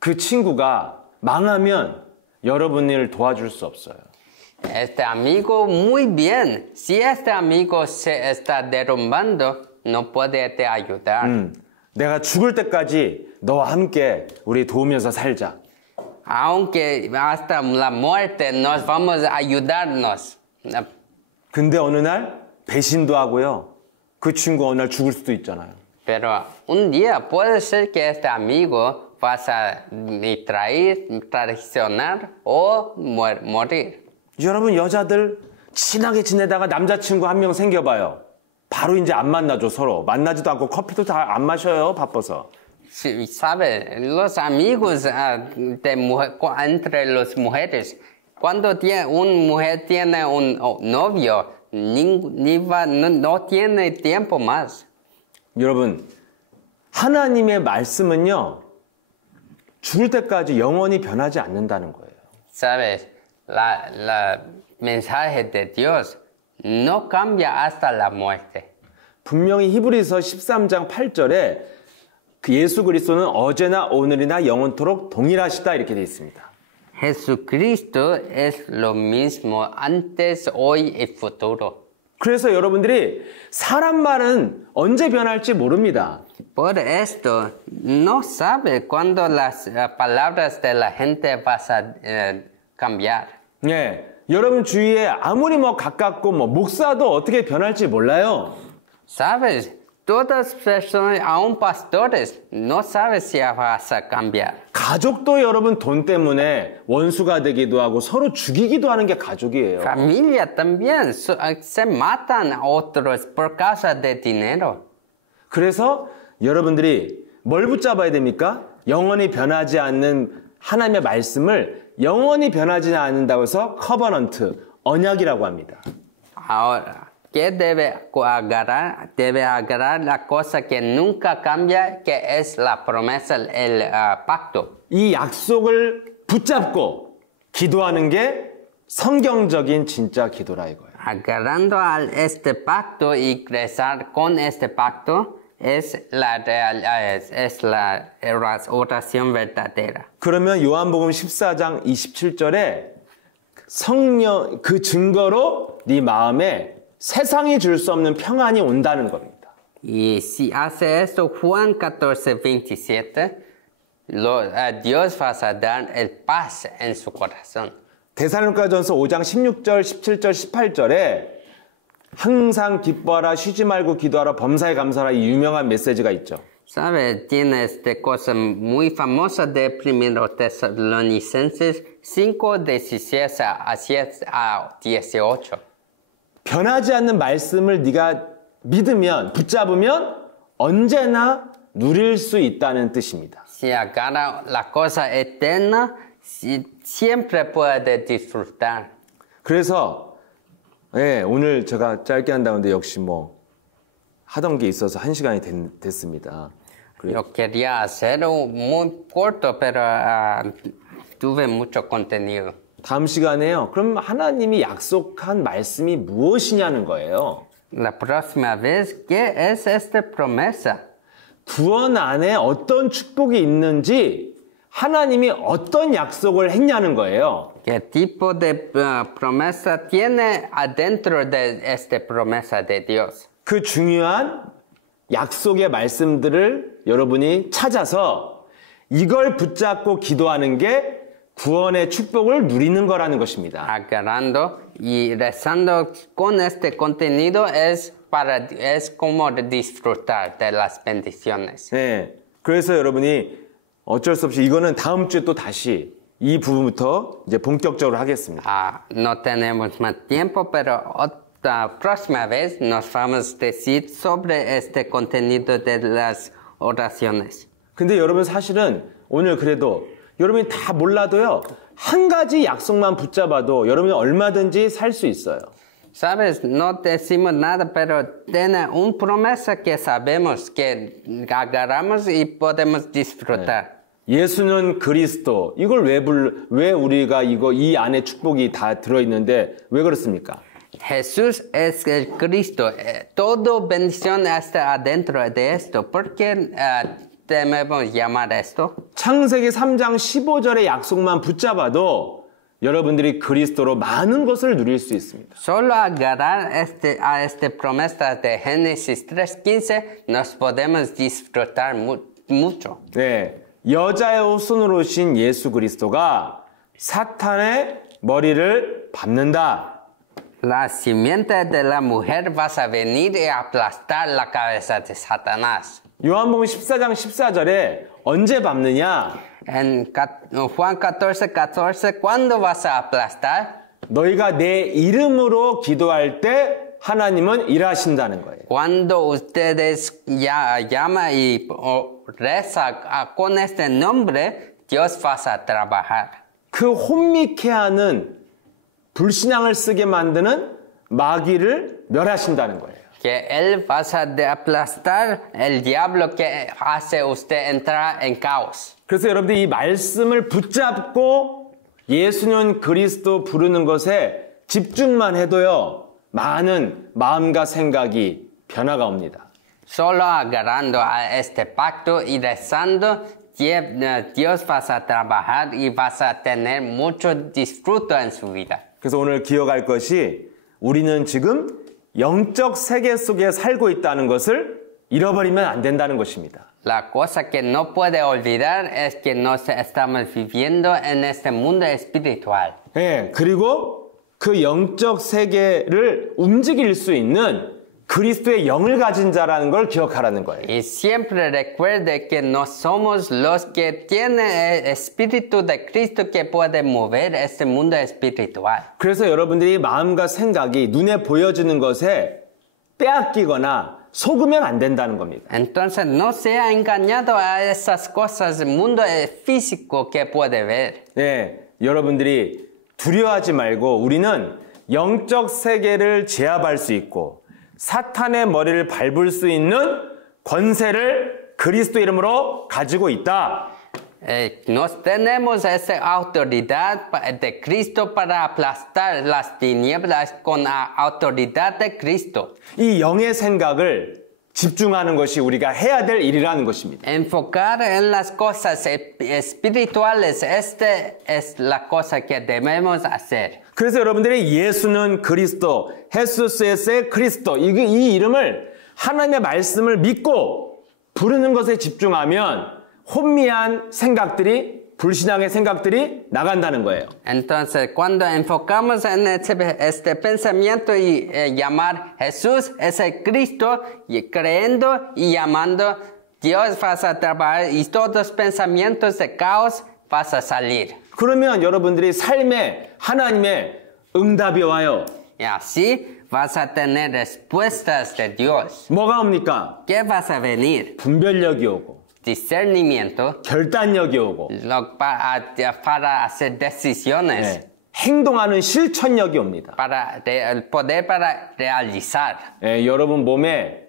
그 친구가 망하면 여러분을 도와줄 수 없어요. Este amigo muy bien. Si este amigo se está derrumbando, no puede te ayudar. 내가 죽을 때까지 너와 함께 우리 도우면서 살자. Aunque hasta la muerte nos vamos a ayudarnos. 근데 어느 날 배신도 하고요. 그 친구 어느 날 죽을 수도 있잖아요. Pero un día puede ser que este amigo vas a traicionar o morir. 여러분 여자들 친하게 지내다가 남자친구 한 명 생겨봐요. 바로 이제 안 만나죠 서로. 만나지도 않고 커피도 다 안 마셔요 바빠서. ¿Sabe? Los amigos entre las mujeres, cuando una mujer tiene un novio, no tiene tiempo más. 여러분 하나님의 말씀은요 죽을 때까지 영원히 변하지 않는다는 거예요. ¿Sabes? La mensaje de Dios no cambia hasta la muerte. 분명히 히브리서 13장 8절에 그 예수 그리스도는 어제나 오늘이나 영원토록 동일하시다 이렇게 되어 있습니다. Jesucristo es lo mismo antes, hoy y futuro. 그래서 여러분들이 사람 말은 언제 변할지 모릅니다. Por esto, no sabe cuándo las palabras de la gente van a cambiar. 예, 여러분 주위에 아무리 가깝고 목사도 어떻게 변할지 몰라요. ¿Sabes? Todas personas, aún pastores, no saben si vas a cambiar. 가족도 여러분 돈 때문에 원수가 되기도 하고 서로 죽이기도 하는 게 가족이에요. Familia también se matan a otros por causa de dinero. 그래서 여러분들이 뭘 붙잡아야 됩니까? 영원히 변하지 않는 하나님의 말씀을 영원히 변하지 않는다고 해서 커버넌트, 언약이라고 합니다. Ahora, ¿qué debe agarrar? Debe agarrar la cosa que nunca cambia, que es la promesa, el pacto. 이 약속을 붙잡고 기도하는 게 성경적인 진짜 기도라 이거예요. Agarrando a este pacto y rezar con este pacto es la oración verdadera. 그러면 요한복음 14장 27절에 성령 그 증거로 네 마음에 세상이 줄 수 없는 평안이 온다는 겁니다. Y si hace esto, Juan 14:27, Dios va a dar el paz en su corazón. 데살로니가전서 5장 16절, 17절, 18절에 항상 기뻐하라, 쉬지 말고 기도하라, 범사에 감사하라 이 유명한 메시지가 있죠. ¿Sabe? Tiene esta cosa muy famosa de 1 Tesalonicenses 5, 16 a 18. 변하지 않는 말씀을 네가 믿으면, 붙잡으면 언제나 누릴 수 있다는 뜻입니다. Si agarra la cosa eterna, siempre puede disfrutar. 그래서 예, 오늘 제가 짧게 한다는데 역시 하던 게 있어서 1시간이 됐습니다. Yo quería hacerlo muy corto, pero tuve mucho contenido. 다음 시간에요. 그럼 하나님이 약속한 말씀이 무엇이냐는 거예요. La próxima vez, ¿qué es esta promesa? 구원 안에 어떤 축복이 있는지 하나님이 어떤 약속을 했냐는 거예요. ¿Qué tipo de promesa tiene adentro de esta promesa de Dios? 그 중요한 약속의 말씀들을 여러분이 찾아서 이걸 붙잡고 기도하는 게 구원의 축복을 누리는 거라는 것입니다. Agarrando Y rezando con este contenido es como disfrutar de las bendiciones. 네, 그래서 여러분이 어쩔 수 없이 이거는 다음 주에 또 다시 이 부분부터 이제 본격적으로 하겠습니다. No tenemos más tiempo, pero otra próxima vez nos vamos a decir sobre este contenido de las oraciones. 근데 여러분 사실은 오늘 그래도 여러분이 다 몰라도요. 한 가지 약속만 붙잡아도 여러분이 얼마든지 살 수 있어요. Sabes, no decimos nada, pero tiene una promesa que sabemos que agarramos y podemos disfrutar. 예수는 그리스도. 이걸 왜 우리가 이 안에 축복이 다 들어 있는데 왜 그렇습니까? Jesús es el Cristo. Todo bendición está adentro de esto. ¿Por qué debemos llamar esto? 창세기 3장 15절의 약속만 붙잡아도 여러분들이 그리스도로 많은 것을 누릴 수 있습니다. Solo agarrar a esta promesa de Génesis 3:15 nos podemos disfrutar mucho. 네, 여자의 손으로 오신 예수 그리스도가 사탄의 머리를 밟는다. La simiente de la mujer vas a venir y aplastar la cabeza de Satanás. 요한복음 14장 14절에 언제 밟느냐? En Juan 14:14, ¿cuándo vas a aplastar? 너희가 내 이름으로 기도할 때 하나님은 일하신다는 거예요. Cuando ustedes llama y reza con este nombre, Dios va a trabajar. 그 혼미케 하는 불신앙을 쓰게 만드는 마귀를 멸하신다는 거예요. Que Él va a aplastar el diablo que hace usted entrar en caos. 그래서 여러분들이 이 말씀을 붙잡고 예수는 그리스도 부르는 것에 집중만 해도요. 많은 마음과 생각이 변화가 옵니다. Solo agarrando a este pacto y rezando, Dios va a trabajar y vas a tener mucho disfruto en su vida. 그래서 오늘 기억할 것이 우리는 지금 영적 세계 속에 살고 있다는 것을 잃어버리면 안 된다는 것입니다. La cosa que no puede olvidar es que nos estamos viviendo en este mundo espiritual. 네, 그리고 그 영적 세계를 움직일 수 있는 그리스도의 영을 가진 자라는 걸 기억하라는 거예요. Y siempre recuerde que no somos los que tienen el espíritu de Cristo que puede mover este mundo espiritual. 그래서 여러분들이 마음과 생각이 눈에 보여지는 것에 빼앗기거나 속으면 안 된다는 겁니다. Entonces no sea engañado a esas cosas, el mundo físico que puede ver. 네, 여러분들이 두려워하지 말고 우리는 영적 세계를 제압할 수 있고 사탄의 머리를 밟을 수 있는 권세를 그리스도 이름으로 가지고 있다. Nos tenemos esa autoridad de Cristo para aplastar las tinieblas con la autoridad de Cristo. 이 영의 생각을 집중하는 것이 우리가 해야 될 일이라는 것입니다. Enfocar en las cosas espirituales, esta es la cosa que debemos hacer. 그래서 여러분들이 예수는 그리스도, 헤수스의 그리스도 이 이름을 하나님의 말씀을 믿고 부르는 것에 집중하면 혼미한 생각들이 불신앙의 생각들이 나간다는 거예요. Entonces, cuando enfocamos en este pensamiento y llamar Jesús es el Cristo, y creyendo y llamando, Dios va a trabajar y todos los pensamientos de caos vas a salir. 그러면 여러분들이 삶에 하나님의 응답이 와요. Y así vas a tener respuestas de Dios. 뭐가 옵니까? ¿Qué vas a venir? 분별력이 오고 Discernimiento 결단력이 오고 para hacer decisiones. 네, 행동하는 실천력이 옵니다. Para el poder para realizar. 네, 여러분 몸에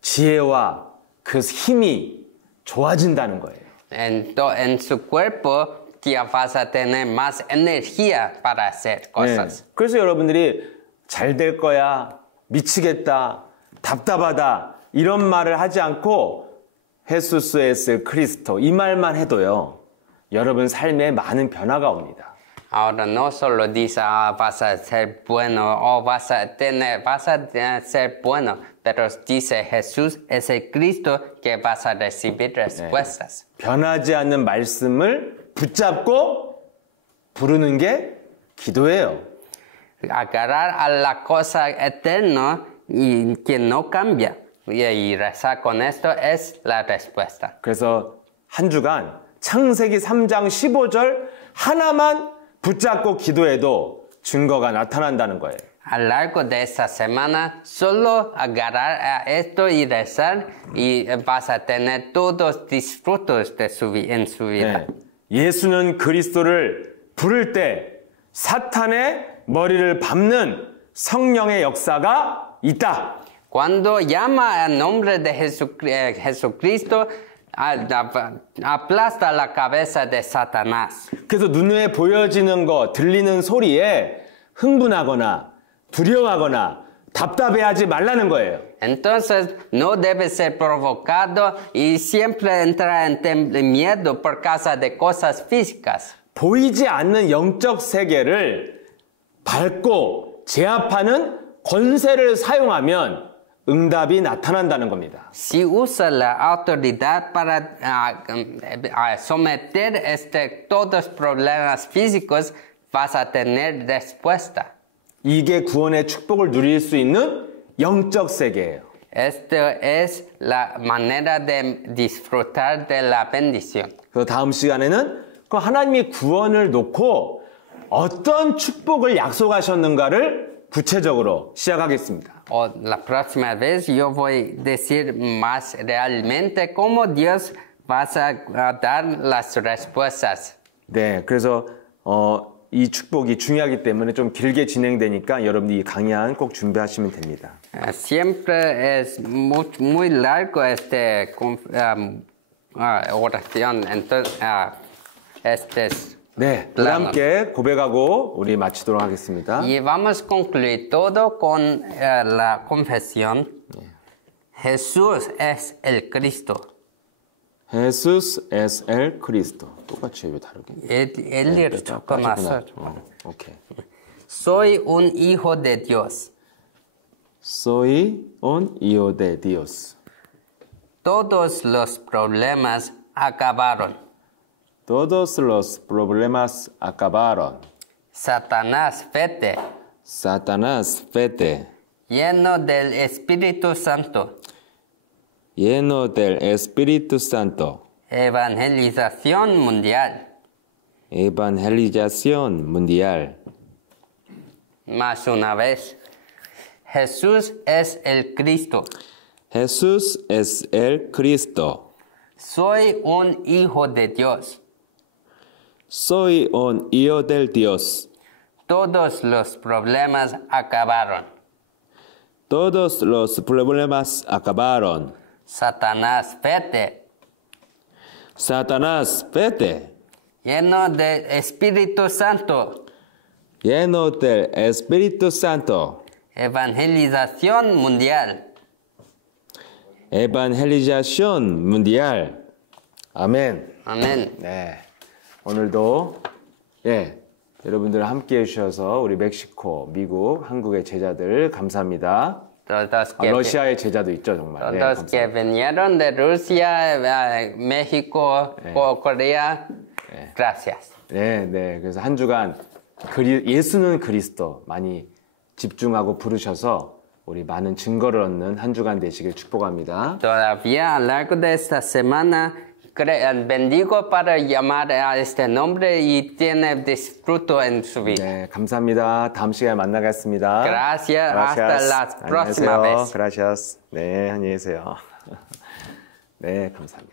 지혜와 그 힘이 좋아진다는 거예요. En su cuerpo ya vas a tener más energía para hacer cosas. 네, 그래서 여러분들이 잘 될 거야, 미치겠다, 답답하다 이런 말을 하지 않고 헤수스 에스 크리스토 이 말만 해도요. 여러분 삶에 많은 변화가 옵니다. Ahora no solo dice vas a ser bueno o vas a ser bueno, pero dice Jesús es el Cristo que vas a recibir respuestas. 네, 변하지 않는 말씀을 붙잡고 부르는 게 기도예요. agarrar a la cosa eterna y que no cambia. Y rezar con esto es la respuesta. 그래서 한 주간 창세기 3장 15절 하나만 붙잡고 기도해도 증거가 나타난다는 거예요. A lo largo de esta semana, solo agarrar a esto y rezar y vas a tener todos disfrutos de en su vida. 네. 예수는 그리스도를 부를 때 사탄의 머리를 밟는 성령의 역사가 있다. Cuando llama al nombre de Jesucristo, aplasta la cabeza de Satanás. 그래서 눈에 보여지는 거, 들리는 소리에 흥분하거나 두려워하거나 답답해하지 말라는 거예요. Entonces no debe ser provocado y siempre entrar en miedo por causa de cosas físicas. 보이지 않는 영적 세계를 밟고 제압하는 권세를 사용하면 응답이 나타난다는 겁니다. Si usa la autoridad para someter todos los problemas físicos, vas a tener respuesta. 이게 구원의 축복을 누릴 수 있는 영적 세계예요. Esto es la manera de disfrutar de la bendición. 그래서 다음 시간에는 그 하나님이 구원을 놓고 어떤 축복을 약속하셨는가를 구체적으로 시작하겠습니다. La próxima vez yo voy a decir más realmente cómo Dios va a dar las respuestas. 네, 그래서 이 축복이 중요하기 때문에 좀 길게 진행되니까 여러분들이 이 강의안 꼭 준비하시면 됩니다. Siempre es muy largo oración, entonces 네, 우리 함께 고백하고 우리 마치도록 하겠습니다. Y vamos a concluir todo con la confesión. Jesús es el Cristo. Jesús es el Cristo. 똑같이 왜 다르게? Él con nosotros. 오케이. Soy un hijo de Dios. Soy un hijo de Dios. Todos los problemas acabaron. Todos los problemas acabaron. Satanás, vete. Satanás, vete. Lleno del Espíritu Santo. Lleno del Espíritu Santo. Evangelización mundial. Evangelización mundial. Más una vez. Jesús es el Cristo. Jesús es el Cristo. Soy un hijo de Dios. Soy un hijo del Dios. Todos los problemas acabaron. Todos los problemas acabaron. Satanás, vete. Satanás, vete. Lleno del Espíritu Santo. Lleno del Espíritu Santo. Evangelización mundial. Evangelización mundial. 아멘. 아멘. 네. 오늘도 여러분들 함께 해주셔서 우리 멕시코, 미국, 한국의 제자들 감사합니다. 러시아의 제자도 있죠, 정말. Todos que vinieron de Rusia, México, Corea, gracias. 네. 그래서 한 주간 예수는 그리스도 많이 집중하고 부르셔서 우리 많은 증거를 얻는 한 주간 되시길 축복합니다. Todavía a lo largo de esta semana bendigo para llamar a este nombre y tiene disfruto en su vida. 네, 감사합니다. 다음 시간에 만나겠습니다. Gracias. Hasta la próxima vez. Gracias. 네, 안녕히 계세요. 네, 감사합니다.